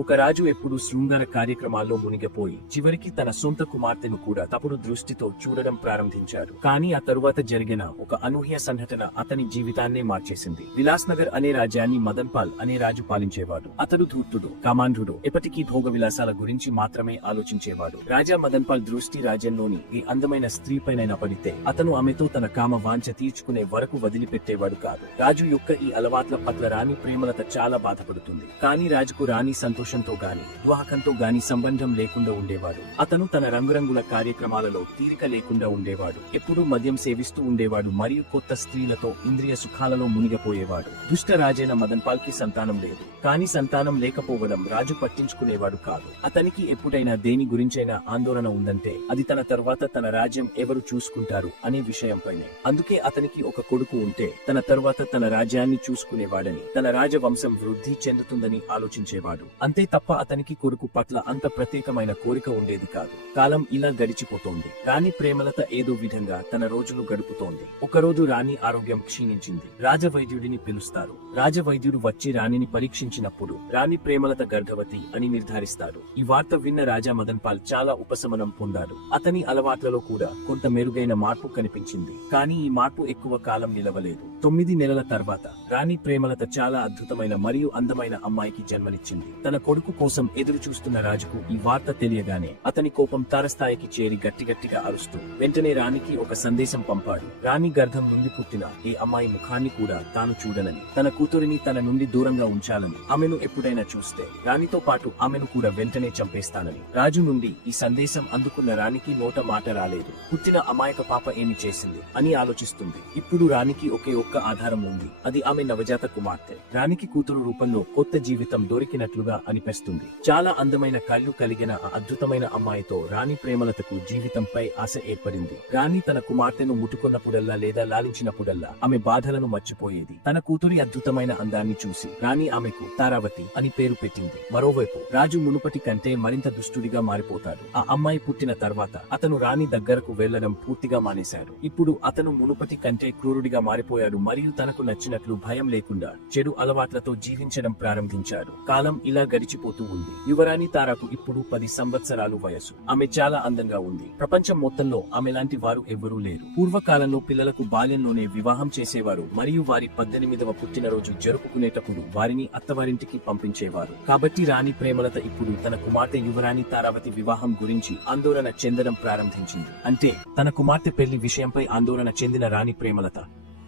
ఒక రాజు ఎప్పుడు శృంగార కార్యక్రమాల్లో మునిగిపోయి చివరికి తన సొంత కుమార్తెను కూడా తప్పుడు దృష్టితో చూడడం ప్రారంభించాడు. కానీ ఆ తరువాత జరిగిన ఒక అనూహ్య సంఘటన అతని జీవితాన్నే మార్చేసింది. విలాస్ నగర్ అనే రాజ్యాన్ని మదన్ పాల్ అనే రాజు పాలించేవాడు. అతడు ధూర్తుడు, కామాంధుడు, ఎప్పటికీ భోగ విలాసాల గురించి మాత్రమే ఆలోచించేవాడు. రాజా మదన్ పాల్ దృష్టి రాజ్యంలోని ఏ అందమైన స్త్రీపైనైనా పడితే అతను ఆమెతో తన కామ వాంఛ తీర్చుకునే వరకు వదిలిపెట్టేవాడు కాదు. రాజు యొక్క ఈ అలవాట్ల పట్ల రాణి ప్రేమలత చాలా బాధపడుతుంది. కానీ రాజుకు రాణి సంతోషంతో గాని వివాహకంతో గాని సంబంధం లేకుండా ఉండేవాడు. అతను తన రంగురంగుల కార్యక్రమాలలో తీరిక లేకుండా ఉండేవాడు. ఎప్పుడూ మద్యం సేవిస్తూ ఉండేవాడు మరియు కొత్త స్త్రీలతో ఇంద్రియ సుఖాలలో మునిగిపోయేవాడు. దుష్ట రాజైన మదన్ పాల్ కి సంతానం లేదు. కానీ సంతానం లేకపోవడం రాజు పట్టించుకునేవాడు కాదు. అతనికి ఎప్పుడైనా దేని గురించైనా ఆందోళన ఉందంటే అది తన తర్వాత తన రాజ్యం ఎవరు చూసుకుంటారు అనే విషయంపైనే. అందుకే అతనికి ఒక కొడుకు ఉంటే తన తర్వాత తన రాజ్యాన్ని చూసుకునేవాడని, తన రాజవంశం వృద్ధి చెందుతుందని ఆలోచించేవాడు. అంతే తప్ప అతనికి కొడుకు పట్ల అంత ప్రత్యేకమైన కోరిక ఉండేది కాదు. కాలం ఇలా గడిచిపోతోంది. రాణి ప్రేమలత ఏదో విధంగా తన రోజులు గడుపుతోంది. ఒకరోజు రాణి ఆరోగ్యం క్షీణించింది. రాజవైద్యుడిని పిలుస్తారు. రాజవైద్యుడు వచ్చి రాణిని పరీక్షించినప్పుడు రాణి ప్రేమలత గర్భవతి అని నిర్ధారిస్తాడు. ఈ వార్త విన్న రాజా మదన్ పాల్ చాలా ఉపశమనం పొందాడు. అతని అలవాట్లలో కూడా కొంత మెరుగైన మార్పు కనిపించింది. కానీ ఈ మార్పు ఎక్కువ కాలం నిలవలేదు. 9 నెలల తర్వాత రాణి ప్రేమలత చాలా అద్భుతమైన మరియు అందమైన అమ్మాయికి జన్మనిచ్చింది. తన కొడుకు కోసం ఎదురు చూస్తున్న రాజుకు ఈ వార్త తెలియగానే అతని కోపం తారస్థాయికి చేరి గట్టిగట్టిగా అరుస్తూ వెంటనే రాణికి ఒక సందేశం పంపాడు. రాణి గర్భం నుండి పుట్టిన ఏ అమ్మాయి ముఖాన్ని కూడా తాను చూడనని, తన కూతురిని తన నుండి దూరంగా ఉంచాలని, ఆమెను ఎప్పుడైనా చూస్తే రాణితో పాటు ఆమెను కూడా వెంటనే చంపేస్తానని. రాజు నుండి ఈ సందేశం అందుకున్న రాణికి నోట మాట రాలేదు. పుట్టిన అమాయక పాప ఏమి చేసింది అని ఆలోచిస్తుంది. ఇప్పుడు రాణికి ఒకే ఒక్క ఆధారం ఉంది. అది ఆమె నవజాత కుమార్తె. రాణికి కూతురు రూపంలో కొత్త జీవితం దొరికినట్లుగా అనిపిస్తుంది. చాలా అందమైన కళ్ళు కలిగిన ఆ అద్భుతమైన అమ్మాయితో రాణి ప్రేమలతకు జీవితంపై ఆశ ఏర్పడింది. రాణి తన కుమార్తెను ముట్టుకున్నప్పుడల్లా లేదా లాలించినప్పుడల్లా ఆమె బాధలను మర్చిపోయేది. తన కూతురి అద్భుతమైన అందాన్ని చూసి రాణి ఆమెకు తారావతి అని పేరు పెట్టింది. మరోవైపు రాజు మునుపటి కంటే మరింత దుష్టుడిగా మారిపోతాడు. ఆ అమ్మాయి పుట్టిన తర్వాత అతను రాణి దగ్గరకు వెళ్లడం పూర్తిగా మానేశాడు. ఇప్పుడు అతను మునుపటి కంటే క్రూరుడిగా మారిపోయాడు మరియు తనకు నచ్చినట్లు భయం లేకుండా చెడు అలవాట్లతో జీవించడం ప్రారంభించాడు. కాలం ఇలా గడిచిపోతూ ఉంది. యువరాణి తారాకు ఇప్పుడు 10 సంవత్సరాలు వయసు. ఆమె చాలా అందంగా ఉంది. ప్రపంచం మొత్తంలో ఆమె లాంటి వారు ఎవ్వరూ లేరు. పూర్వకాలంలో పిల్లలకు బాల్యంలోనే వివాహం చేసేవారు మరియు వారి 18వ పుట్టినరోజు జరుపుకునేటప్పుడు వారిని అత్తవారింటికి పంపించేవారు. కాబట్టి రాణి ప్రేమలత ఇప్పుడు తన కుమార్తె యువరాణి తారావతి వివాహం గురించి ఆందోళన చెందడం ప్రారంభించింది. అంటే తన కుమార్తె పెళ్లి విషయంపై ఆందోళన చెందిన రాణి ప్రేమలత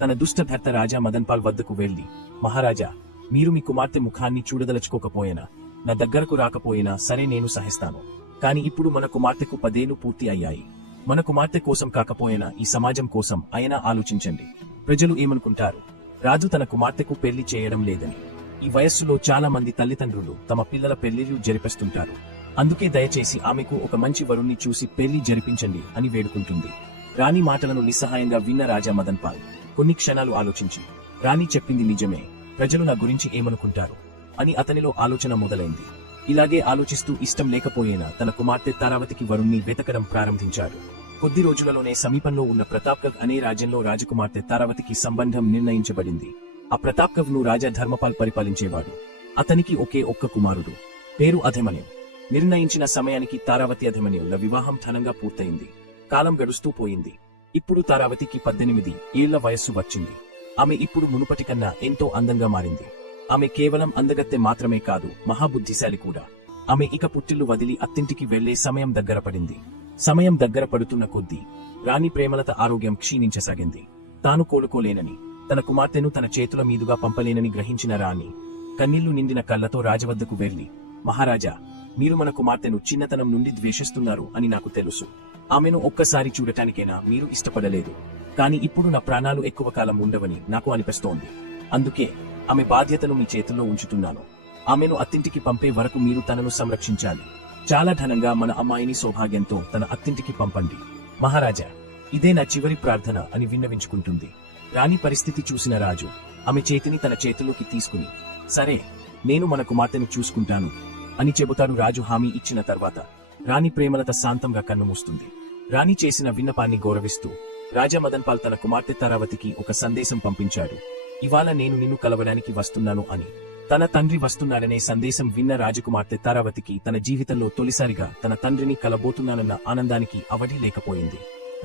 తన దుష్ట భర్త రాజా మదన్ పాల్ వద్దకు వెళ్లి, మహారాజా, మీరు మీ కుమార్తె ముఖాన్ని చూడదలుచుకోకపోయినా, నా దగ్గరకు రాకపోయినా సరే నేను సహిస్తాను. కాని ఇప్పుడు మన కుమార్తెకు 10 ఏళ్లు పూర్తి అయ్యాయి. మన కుమార్తె కోసం కాకపోయినా ఈ సమాజం కోసం అయినా ఆలోచించండి. ప్రజలు ఏమనుకుంటారు? రాజు తన కుమార్తెకు పెళ్లి చేయడం లేదని. ఈ వయస్సులో చాలా మంది తల్లిదండ్రులు తమ పిల్లల పెళ్లిళ్లు జరిపిస్తుంటారు. అందుకే దయచేసి ఆమెకు ఒక మంచి వరుణ్ణి చూసి పెళ్లి జరిపించండి అని వేడుకుంటుంది. రాణి మాటలను నిస్సహాయంగా విన్న రాజా మదన్ పాల్ కొన్ని క్షణాలు ఆలోచించి, రాణి చెప్పింది నిజమే, ప్రజలు నా గురించి ఏమనుకుంటారు అని అతనిలో ఆలోచన మొదలైంది. ఇలాగే ఆలోచిస్తూ ఇష్టం లేకపోయినా తన కుమార్తె తారావతికి వరుణ్ణి వెతకడం ప్రారంభించాడు. కొద్ది రోజులలోనే సమీపంలో ఉన్న ప్రతాప్గఢ్ అనే రాజ్యంలో రాజకుమార్తె తారావతికి సంబంధం నిర్ణయించబడింది. ఆ ప్రతాప్గఢ్ ను రాజా ధర్మపాల్ పరిపాలించేవాడు. అతనికి ఒకే ఒక్క కుమారుడు, పేరు అధిమన్యు. నిర్ణయించిన సమయానికి తారావతి అధిమన్యుల వివాహం ఘనంగా పూర్తయింది. కాలం గడుస్తూ పోయింది. ఇప్పుడు తారావతికి 18 ఏళ్ల వయస్సు వచ్చింది. ఆమె ఇప్పుడు మునుపటి కన్నా ఎంతో అందంగా మారింది. ఆమె కేవలం అందగత్తె మాత్రమే కాదు, మహాబుద్ధిశాలి కూడా. ఆమె ఇక పుట్టిల్లు వదిలి అత్తింటికి వెళ్లే సమయం దగ్గర పడింది. సమయం దగ్గర పడుతున్న కొద్దీ రాణి ప్రేమలత ఆరోగ్యం క్షీణించసాగింది. తాను కోలుకోలేనని, తన కుమార్తెను తన చేతుల మీదుగా పంపలేనని గ్రహించిన రాణి కన్నీళ్లు నిండిన కళ్లతో రాజవద్దకు వెళ్లి, మహారాజా, మీరు మన కుమార్తెను చిన్నతనం నుండి ద్వేషిస్తున్నారు అని నాకు తెలుసు. ఆమెను ఒక్కసారి చూడటానికైనా మీరు ఇష్టపడలేదు. కాని ఇప్పుడు నా ప్రాణాలు ఎక్కువ కాలం ఉండవని నాకు అనిపిస్తోంది. అందుకే ఆమె బాధ్యతను మీ చేతుల్లో ఉంచుతున్నాను. ఆమెను అత్తింటికి పంపే వరకు మీరు తనను సంరక్షించాలి. చాలా ఘనంగా మన అమ్మాయిని సౌభాగ్యంతో తన అత్తింటికి పంపండి. మహారాజా, ఇదే నా చివరి ప్రార్థన అని విన్నవించుకుంటుంది. రాణి పరిస్థితి చూసిన రాజు ఆమె చేతిని తన చేతిలోకి తీసుకుని, సరే, నేను మన కుమార్తెను చూసుకుంటాను అని చెబుతాడు. రాజు హామీ ఇచ్చిన తర్వాత రాణి ప్రేమలత శాంతంగా కన్నుమూస్తుంది. రాణి చేసిన విన్నపాన్ని గౌరవిస్తూ రాజా మదన్ పాల్ తన కుమార్తె తారావతికి ఒక సందేశం పంపించాడు. ఇవాళ నేను నిన్ను కలవడానికి వస్తున్నాను అని. తన తండ్రి వస్తున్నాడనే సందేశం విన్న రాజకుమార్తె తారావతికి తన జీవితంలో తొలిసారిగా తన తండ్రిని కలబోతున్నానన్న ఆనందానికి అవధి లేకపోయింది.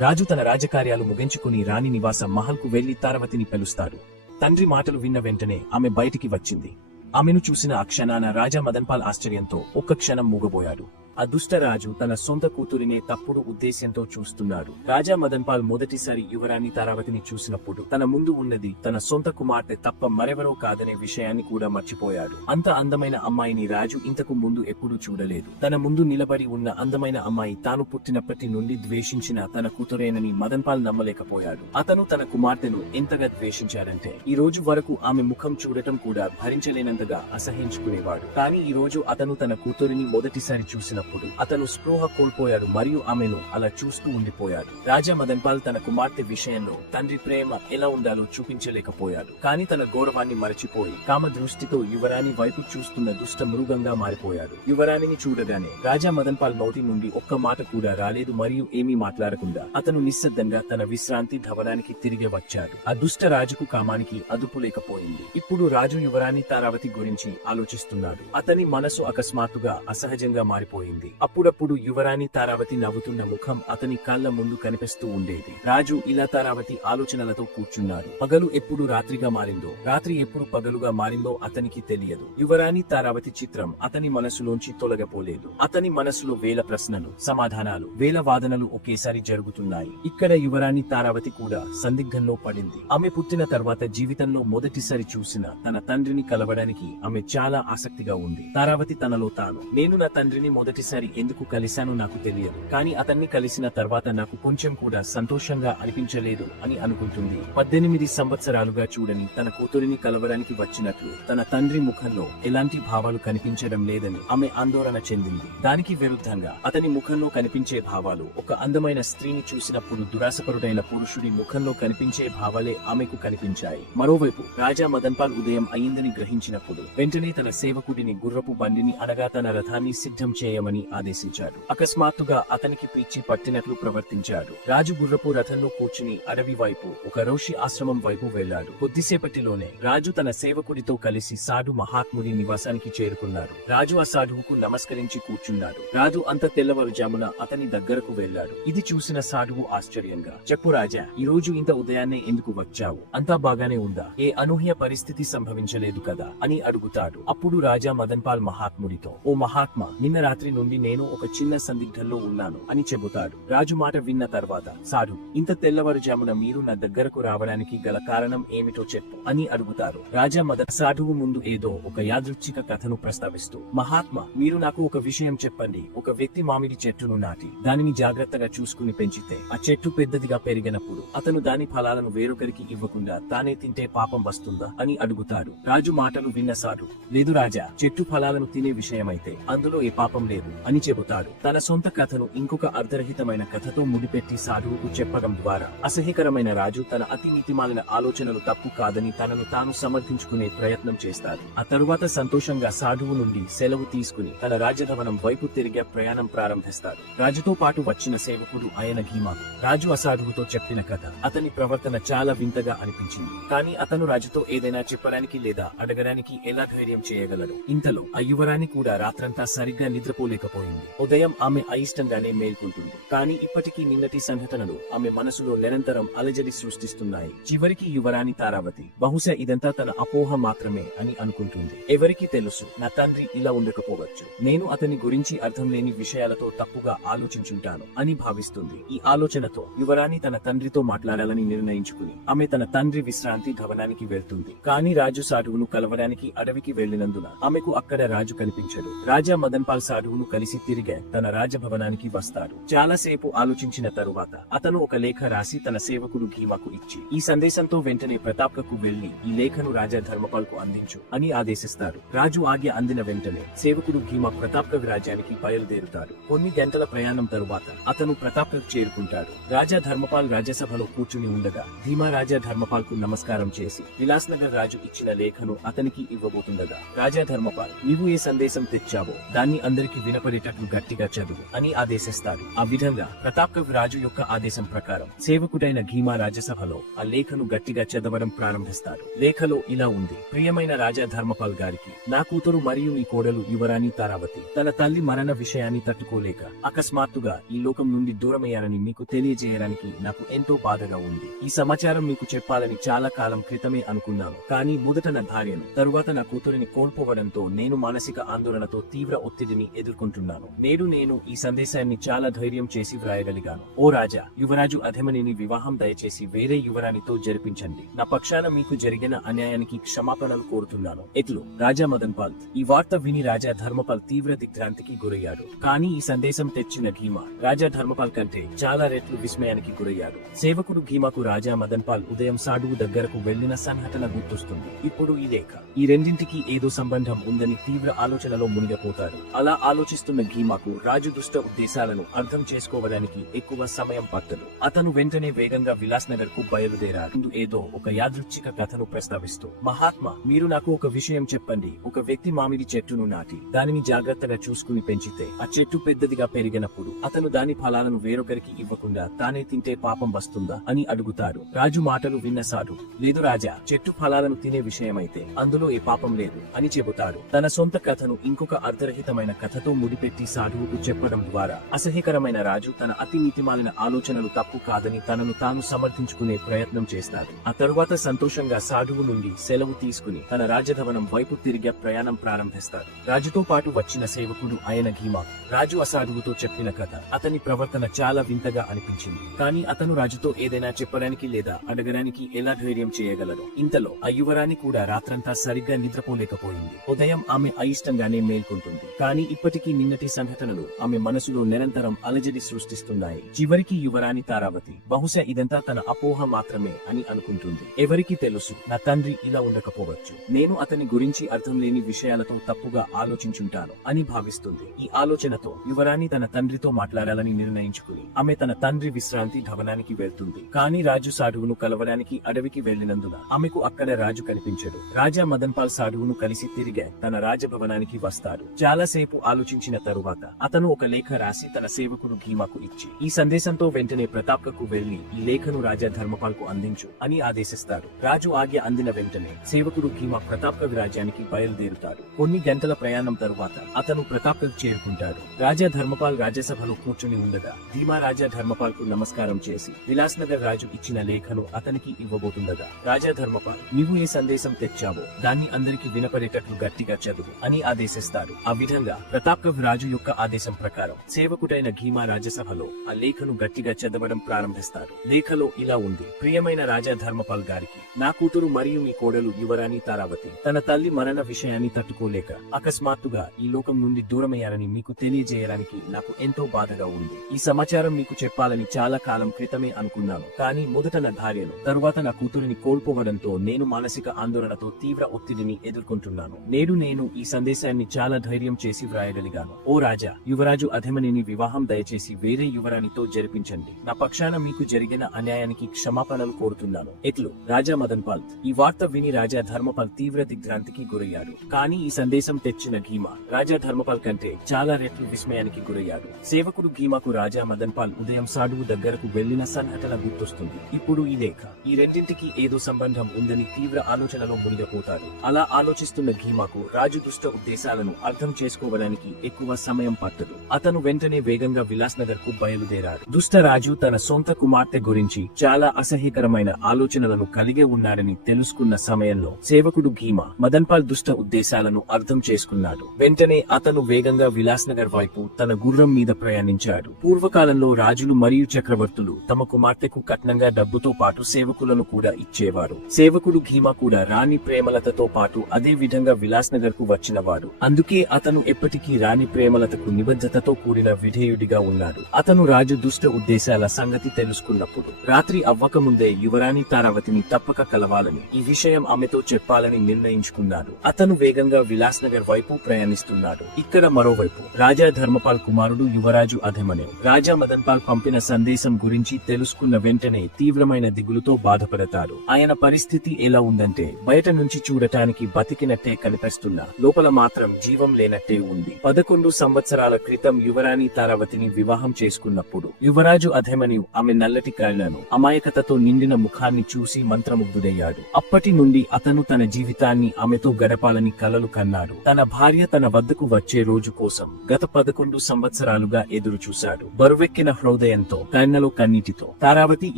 రాజు తన రాజకార్యాలు ముగించుకుని రాణి నివాస మహల్కు వెళ్లి తారావతిని పిలుస్తాడు. తండ్రి మాటలు విన్న వెంటనే ఆమె బయటికి వచ్చింది. ఆమెను చూసిన ఆ క్షణాన రాజా మదన్పాల్ ఆశ్చర్యంతో ఒక్క క్షణం మూగబోయాడు. ఆ దుష్టరాజు తన సొంత కూతురినే తప్పుడు ఉద్దేశ్యంతో చూస్తున్నాడు. రాజా మదన్పాల్ మొదటిసారి యువరాణి తారావతిని చూసినప్పుడు తన ముందు ఉన్నది తన సొంత కుమార్తె తప్ప మరెవరో కాదనే విషయాన్ని కూడా మర్చిపోయాడు. అంత అందమైన అమ్మాయిని రాజు ఇంతకు ముందు ఎప్పుడూ చూడలేదు. తన ముందు నిలబడి ఉన్న అందమైన అమ్మాయి తాను పుట్టినప్పటి నుండి ద్వేషించిన తన కూతురేనని మదన్పాల్ నమ్మలేకపోయాడు. అతను తన కుమార్తెను ఎంతగా ద్వేషించాడంటే ఈ రోజు వరకు ఆమె ముఖం చూడటం కూడా భరించలేనంతగా అసహించుకునేవాడు. కానీ ఈ రోజు అతను తన కూతురిని మొదటిసారి చూసిన అతను స్పృహ కోల్పోయాడు మరియు ఆమెను అలా చూస్తూ ఉండిపోయాడు. రాజా మదన్పాల్ తన కుమార్తె విషయంలో తండ్రి ప్రేమ ఎలా ఉండాలో చూపించలేకపోయాడు. కానీ తన గౌరవాన్ని మరచిపోయి కామ దృష్టితో యువరాణి వైపు చూస్తున్న దుష్ట మృగంగా మారిపోయాడు. యువరాణిని చూడగానే రాజా మదన్పాల్ నోటి నుండి ఒక్క మాట కూడా రాలేదు మరియు ఏమీ మాట్లాడకుండా అతను నిశ్శబ్దంగా తన విశ్రాంతి భవనానికి తిరిగి వచ్చాడు. ఆ దుష్ట రాజుకు కామానికి అదుపు లేకపోయింది. ఇప్పుడు రాజు యువరాణి తారావతి గురించి ఆలోచిస్తున్నాడు. అతని మనసు అకస్మాత్తుగా అసహజంగా మారిపోయింది. అప్పుడప్పుడు యువరాణి తారావతి నవ్వుతున్న ముఖం అతని కళ్ళ ముందు కనిపిస్తూ ఉండేది. రాజు ఇలా తారావతి ఆలోచనలతో కూర్చున్నాడు. పగలు ఎప్పుడు రాత్రిగా మారిందో, రాత్రి ఎప్పుడు పగలుగా మారిందో అతనికి తెలియదు. యువరాణి తారావతి చిత్రం అతని మనసులోంచి తొలగపోలేదు. అతని మనసులో వేల ప్రశ్నలు, సమాధానాలు, వేల వాదనలు ఒకేసారి జరుగుతున్నాయి. ఇక్కడ యువరాణి తారావతి కూడా సందిగ్ధంలో పడింది. ఆమె పుట్టిన తర్వాత జీవితంలో మొదటిసారి చూసిన తన తండ్రిని కలవడానికి ఆమె చాలా ఆసక్తిగా ఉంది. తారావతి తనలో తాను, నేను నా తండ్రిని మొదటిసారి ఎందుకు కలిశానో నాకు తెలియదు, కానీ అతన్ని కలిసిన తర్వాత నాకు కొంచెం కూడా సంతోషంగా అనిపించలేదు అని అనుకుంటుంది. 18 సంవత్సరాలుగా చూడని తన కూతురిని కలవడానికి వచ్చినట్లు తన తండ్రి ముఖంలో ఎలాంటి భావాలు కనిపించడం లేదని ఆమె ఆందోళన చెందింది. దానికి విరుద్ధంగా అతని ముఖంలో కనిపించే భావాలు ఒక అందమైన స్త్రీని చూసినప్పుడు దురాశపరుడైన పురుషుడి ముఖంలో కనిపించే భావాలే ఆమెకు కనిపించాయి. మరోవైపు రాజా మదన్పాల్ ఉదయం అయిందని గ్రహించినప్పుడు వెంటనే తన సేవకుడిని గుర్రపు బండిని అనగా తన రథాన్ని సిద్ధం చేయమని ఆదేశించాడు. అకస్మాత్తుగా అతనికి పిచ్చి పట్టినట్లు ప్రవర్తించాడు. రాజు గుర్రపు రథంలో కూర్చుని అడవి వైపు ఒక ఋషి ఆశ్రమం వైపు వెళ్లాడు. కొద్దిసేపటిలోనే రాజు తన సేవకుడితో కలిసి సాధు మహాత్ముడి నివాసానికి చేరుకున్నాడు. రాజు ఆ సాధువుకు నమస్కరించి కూర్చున్నాడు. రాజు అంత తెల్లవారుజామున అతని దగ్గరకు వెళ్లాడు. ఇది చూసిన సాధువు ఆశ్చర్యంగా, చెప్పు రాజా, ఈ రోజు ఇంత ఉదయాన్నే ఎందుకు వచ్చావు? అంతా బాగానే ఉందా? ఏ అనూహ్య పరిస్థితి సంభవించలేదు కదా అని అడుగుతాడు. అప్పుడు రాజా మదన్పాల్ మహాత్ముడితో, ఓ మహాత్మా, నిన్న రాత్రి నుండి నేను ఒక చిన్న సందిగ్ధంలో ఉన్నాను అని చెబుతాడు. రాజు మాట విన్న తర్వాత, సాధు, ఇంత తెల్లవారుజామున మీరు నా దగ్గరకు రావడానికి గల కారణం ఏమిటో చెప్పు అని అడుగుతారు. రాజా సాధువు ముందు ఏదో ఒక యాదృచ్ఛిక కథను ప్రస్తావిస్తూ, మహాత్మా, మీరు నాకు ఒక విషయం చెప్పండి. ఒక వ్యక్తి మామిడి చెట్టును నాటి దానిని జాగ్రత్తగా చూసుకుని పెంచితే ఆ చెట్టు పెద్దదిగా పెరిగినప్పుడు అతను దాని ఫలాలను వేరొకరికి ఇవ్వకుండా తానే తింటే పాపం వస్తుందా అని అడుగుతాడు. రాజు మాటలు విన్న సాధు, లేదు రాజా, చెట్టు ఫలాలను తినే విషయమైతే అందులో ఏ పాపం లేదు అని చెబుతాడు. తన సొంత కథను ఇంకొక అర్ధరహితమైన కథతో ముడిపెట్టి సాధువుకు చెప్పడం ద్వారా అసహ్యకరమైన రాజు తన అతి నీతిమాలిన ఆలోచనలు తప్పు కాదని తనను తాను సమర్థించుకునే ప్రయత్నం చేస్తాడు. ఆ తరువాత సంతోషంగా సాధువు నుండి సెలవు తీసుకుని తన రాజభవనం వైపు తిరిగే ప్రయాణం ప్రారంభిస్తాడు. రాజుతో పాటు వచ్చిన సేవకుడు ఆయన ఘీమాకు రాజు అసాధువుతో చెప్పిన కథ అతని ప్రవర్తన చాలా వింతగా అనిపించింది. కానీ అతను రాజుతో ఏదైనా చెప్పడానికి లేదా అడగడానికి ఎలా ధైర్యం చేయగలడు? ఇంతలో ఆ యువరాణి కూడా రాత్రంతా సరిగ్గా నిద్రపోలేకపోయింది. ఉదయం ఆమె అయిష్టంగానే మేల్కొంటుంది. కానీ ఇప్పటికీ నిన్నటి సంఘటనలు ఆమె మనసులో నిరంతరం అలజడి సృష్టిస్తున్నాయి. చివరికి యువరాణి తారావతి బహుశా ఇదంతా తన అపోహ మాత్రమే అని అనుకుంటుంది. ఎవరికి తెలుసు, నా తండ్రి ఇలా ఉండకపోవచ్చు. నేను అతని గురించి అర్థం లేని విషయాలతో తప్పుగా ఆలోచించుంటాను అని భావిస్తుంది. ఈ ఆలోచనతో యువరాణి తన తండ్రితో మాట్లాడాలని నిర్ణయించుకుని ఆమె తన తండ్రి విశ్రాంతి భవనానికి వెళ్తుంది. కానీ రాజు సాధువును కలవడానికి అడవికి వెళ్లినందున ఆమెకు అక్కడ రాజు కనిపించడు. రాజా మదన్పాల్ సాధువును కలిసి తిరిగే తన రాజభవనానికి వస్తాడు. చాలాసేపు ఆలోచించిన తరువాత అతను ఒక లేఖ రాసి తన సేవకుడు ఘీమాకు ఇచ్చి, ఈ సందేశంతో వెంటనే ప్రతాప్కు వెళ్లి ఈ లేఖను రాజా ధర్మపాల్ కు అందించు అని ఆదేశిస్తాడు. రాజు ఆజ్ఞ అందిన వెంటనే సేవకుడు ఘీమా ప్రతాప్గఢ్ రాజ్యానికి బయలుదేరుతాడు. కొన్ని గంటల ప్రయాణం తరువాత అతను ప్రతాప్గఢ్ చేరుకుంటాడు. రాజా ధర్మపాల్ రాజ్యసభలో కూర్చుని ఉండగా ధీమా రాజా ధర్మపాల్ కు నమస్కారం చేసి విలాస్ నగర్ రాజు ఇచ్చిన లేఖను అతనికి ఇవ్వబోతుండగా, రాజా ధర్మపాల్, నీవు ఏ సందేశం తెచ్చావో దాన్ని అందరికి వినపడేటట్లు గట్టిగా చదువు అని ఆదేశిస్తాడు. ఆ విధంగా ప్రతాప్ రాజు యొక్క ఆదేశం ప్రకారం సేవకుడైన ఘీమా రాజ్యసభలో ఆ లేఖను గట్టిగా చదవడం ప్రారంభిస్తాడు. లేఖలో ఇలా ఉంది: ప్రియమైన రాజా ధర్మపాల్ గారికి, నా కూతురు మరియు మీ కోడలు యువరాణి తారావతి తన తల్లి మరణ విషయాన్ని తట్టుకోలేక అకస్మాత్తుగా ఈ లోకం నుండి దూరమయ్యారని మీకు తెలియజేయడానికి నాకు ఎంతో బాధగా ఉంది. ఈ సమాచారం మీకు చెప్పాలని చాలా కాలం క్రితమే అనుకున్నాను, కానీ మొదట నా భార్యను, తరువాత నా కూతురిని కోల్పోవడంతో నేను మానసిక ఆందోళనతో తీవ్ర ఒత్తిడిని ఎదుర్కొంటున్నాను. నేడు నేను ఈ సందేశాన్ని చాలా ధైర్యం చేసి వ్రాయగలిగాను. ఓ రాజా, యువరాజు అధమనిని వివాహం దయచేసి వేరే యువరాణితో జరిపించండి. నా పక్షాన మీకు జరిగిన అన్యాయానికి క్షమాపణలు కోరుతున్నాను. ఎట్లు రాజా మదన్ పాల్. ఈ వార్త విని రాజా ధర్మపాల్ తీవ్ర దిగ్భ్రాంతికి గురయ్యాడు. కానీ ఈ సందేశం తెచ్చిన ఘీమా రాజా ధర్మపాల్ కంటే చాలా రెట్లు విస్మయానికి గురయ్యాడు. సేవకుడు ఘీమాకు రాజా మదన్ పాల్ ఉదయం సాధువు దగ్గరకు వెళ్లిన సంఘటన గుర్తొస్తుంది. ఇప్పుడు ఈ లేఖ, ఈ రెండింటికి ఏదో సంబంధం ఉందని తీవ్ర ఆలోచనలో మునిగిపోతాడు. అలా ఆలోచిస్తున్న ఘీమాకు రాజు దుష్ట ఉద్దేశాలను అర్థం చేసుకోవడానికి ఎక్కువ సమయం పట్టదు. అతను వెంటనే వేగంగా విలాస్ నగర్ కు బయలుదేరాడు. ఏదో ఒక యాదృచ్ఛిక కథను ప్రస్తావిస్తూ, మహాత్మా, మీరు నాకు ఒక విషయం చెప్పండి. ఒక వ్యక్తి మామిడి చెట్టును నాటి దానిని జాగ్రత్తగా చూసుకుని పెంచితే ఆ చెట్టు పెద్దదిగా పెరిగినప్పుడు అతను దాని ఫలాలను వేరొకరికి ఇవ్వకుండా తానే తింటే పాపం వస్తుందా అని అడుగుతాడు. రాజు మాటలు విన్న సాధు, లేదు రాజా, చెట్టు ఫలాలను తినే విషయమైతే అందులో ఏ పాపం లేదు అని చెబుతాడు. తన సొంత కథను ఇంకొక అర్ధరహితమైన కథతో ముడిపెట్టి సాధువుకు చెప్పడం ద్వారా అసహ్యకరమైన రాజు తన అతి నీతిమాలిన ఆలోచనలు తప్పు కాదని తనను తాను సమర్థించుకునే ప్రయత్నం చేస్తాడు. ఆ తరువాత సంతోషంగా సాధువు నుండి సెలవు తీసుకుని తన రాజభవనం వైపు తిరిగే ప్రయాణం ప్రారంభిస్తాడు. రాజుతో పాటు వచ్చిన సేవకుడు ఆయన ఘీమా రాజు అసాధువుతో చెప్పిన కథ అతని ప్రవర్తన చాలా వింతగా అనిపించింది. కానీ అతను రాజుతో ఏదైనా చెప్పడానికి లేదా అడగడానికి ఎలా ధైర్యం చేయగలడు? ఇంతలో ఆ యువరాణి కూడా రాత్రంతా సరిగ్గా నిద్రపోలేకపోయింది. ఉదయం ఆమె అయిష్టంగానే మేల్కొంటుంది. కానీ ఇప్పటికీ నిన్నటి సంఘటనలు ఆమె మనసులో నిరంతరం అలజడి సృష్టిస్తున్నాయి. చివరికి యువరాణి తారావతి బహుశా ఇదంతా తన అపోహ మాత్రమే అని అనుకుంటుంది. ఎవరికి తెలుసు, నా తండ్రి ఇలా ఉండకపోవచ్చు. నేను అతని గురించి అర్థం లేని విషయాలతో తప్పుగా ఆలోచించుంటాను అని భావిస్తుంది. ఈ ఆలోచనతో యువరాణి తన తండ్రితో మాట్లాడాలని నిర్ణయించుకుని ఆమె తన తండ్రి విశ్రాంతి భవనానికి వెళ్తుంది. కానీ రాజు సాధువును కలవడానికి అడవికి వెళ్లినందున ఆమెకు అక్కడ రాజు కనిపించడు. రాజా మదన్ పాల్ సాధువును కలిసి తిరిగే తన రాజభవనానికి వస్తాడు. చాలాసేపు ఆలోచించిన తరువాత అతను ఒక లేఖ రాసి తన సేవకుడు ఘీమాకు ఇచ్చి, ఈ సందేశంతో వెంటనే ప్రతాప్కు వెళ్లి ఈ లేఖను రాజా ధర్మపాల్ కు అందించు అని ఆదేశిస్తాడు. రాజు ఆజ్ఞ అందిన వెంటనే సేవకుడు ఘీమా ప్రతాప్ రాజ్యానికి బయలుదేరుతాడు. కొన్ని గంటల ప్రయాణం తరువాత అతను ప్రతాప్ చేరుకుంటాడు. రాజా ధర్మపాల్ రాజ్యసభలో కూర్చుని ఉండగా ధీమా రాజా ధర్మపాల్ కు నమస్కారం చేసి విలాస్ నగర్ రాజు ఇచ్చిన లేఖను అతనికి ఇవ్వబోతుండగా, రాజా ధర్మపాల్, నీవు ఏ సందేశం తెచ్చావో దాన్ని అందరికి వినపడేటట్లు గట్టిగా చదువు అని ఆదేశిస్తాడు. ఆ విధంగా ప్రతాప్ రాజు యొక్క ఆదేశం ప్రకారం సేవకుడైన ఘీమా రాజ్యసభలో ఆ లేఖను గట్టిగా చదవడం ప్రారంభిస్తాడు. లేఖలో ఇలా ఉంది: ప్రియమైన రాజా ధర్మపాల్ గారికి, నా కూతురు మరియు మీ కోడలు యువరాణి తారావతి తన తల్లి మరణ విషయాన్ని తట్టుకోలేక అకస్మాత్తుగా ఈ లోకం నుండి దూరమయ్యారని మీకు తెలియజేయడానికి నాకు ఎంతో బాధగా ఉంది. ఈ సమాచారం మీకు చెప్పాలని చాలా కాలం క్రితమే అనుకున్నాను, కానీ మొదట నా భార్యను, తరువాత నా కూతురిని కోల్పోవడంతో నేను మానసిక ఆందోళనతో తీవ్ర ఒత్తిడిని ఎదుర్కొంటున్నాను. నేడు నేను ఈ సందేశాన్ని చాలా ధైర్యం చేసి వ్రాయగలిగాను. ఓ రాజా, యువరాజు అధమనిని వివాహం దయచేసి వేరే యువరాణితో జరిపించండి. నా పక్షాన మీకు జరిగిన అన్యాయానికి క్షమాపణలు కోరుతున్నాను. ఎట్లు రాజా మదన్ పాల్. ఈ వార్త విని రాజా ధర్మపాల్ తీవ్ర దిగ్భ్రాంతికి గురయ్యాడు. కానీ ఈ సందేశం తెచ్చిన ఘీమా రాజా ధర్మపాల్ కంటే చాలా రెట్లు విస్మయానికి గురయ్యాడు. సేవకుడు ఘీమాకు రాజా మదన్ పాల్ ఉదయం సాధువు దగ్గరకు వెళ్లిన సంఘటన గుర్తొస్తుంది. ఇప్పుడు ఈ లేఖ, ఈ రెండింటికి ఏదో సంబంధం ఉందని తీవ్ర ఆలోచనలో మునిగిపోతాడు. అలా ఆలోచిస్తున్న ఘీమాకు రాజు దుష్ట ఉద్దేశాలను అర్థం చేసుకోవడానికి ఎక్కువ సమయం పట్టదు. అతను వెంటనే వేగంగా విలాస్ నగర్ కు బయలుదేరాడు. దుష్ట రాజు తన సొంత కుమార్తె గురించి చాలా అసహ్యకరమైన ఆలోచనలను కలిగి ఉన్నాడని తెలుసుకున్న సమయంలో సేవకుడు ఘీమా మదన్ పాల్ దుష్ట ఉద్దేశాలను అర్థం చేసుకున్నాడు. వెంటనే అతను వేగంగా విలాస్ నగర్ వైపు తన గుర్రం మీద ప్రయాణించాడు. పూర్వకాలంలో రాజులు మరియు చక్రవర్తులు తమ కుమార్తెకు కట్నంగా డబ్బుతో పాటు సేవకులను కూడా ఇచ్చేవారు. సేవకుడు ఘీమా కూడా రాణి ప్రేమలతతో పాటు అదే విధంగా విలాస్ నగర్ కు వచ్చినవాడు. అందుకే అతను ఎప్పటికీ రాణి ప్రేమలతకు నిబద్ధతతో కూడిన విధేయుడిగా ఉన్నాడు. అతను రాజు దుష్ట ఉద్దేశాల సంగతి తెలుసుకున్నప్పుడు రాత్రి అవ్వకముందే యువరాణి తారావతిని తప్పక కలవాలని, ఈ విషయం ఆమెతో చెప్పాలని నిర్ణయించుకున్నాడు. అతను వేగంగా విలాస్ నగర్ వైపు ప్రయాణిస్తున్నాడు. ఇక్కడ మరోవైపు రాజా ధర్మపాల్ కుమారుడు యువరాజు అధమనే రాజా మదన్ పాల్ పంపిన సందేశం గురించి తెలుసుకున్న వెంటనే తీవ్రమైన దిగులుతో బాధపడతాడు. ఆయన పరిస్థితి ఎలా ఉందంటే బయట నుంచి చూడటానికి బతికినట్టే కనిపిస్తున్నా లోపల మాత్రం జీవం లేనట్టే ఉంది. 11 సంవత్సరాల క్రితం యువరాణి తారావతిని వివాహం చేసుకున్నప్పుడు యువరాజు అభిమన్యు ఆమె నల్లటి కళ్ళను, అమాయకతతో నిండిన ముఖాన్ని చూసి మంత్రముగ్ధుడయ్యాడు. అప్పటి నుండి అతను తన జీవితాన్ని ఆమెతో గడపాలని కలలు కన్నాడు. తన భార్య తన వద్దకు వచ్చే రోజు కోసం గత 11 సంవత్సరాలుగా ఎదురు చూశాడు. బరువెక్కిన హృదయంతో, కన్నలో కన్నీటితో. తారావతి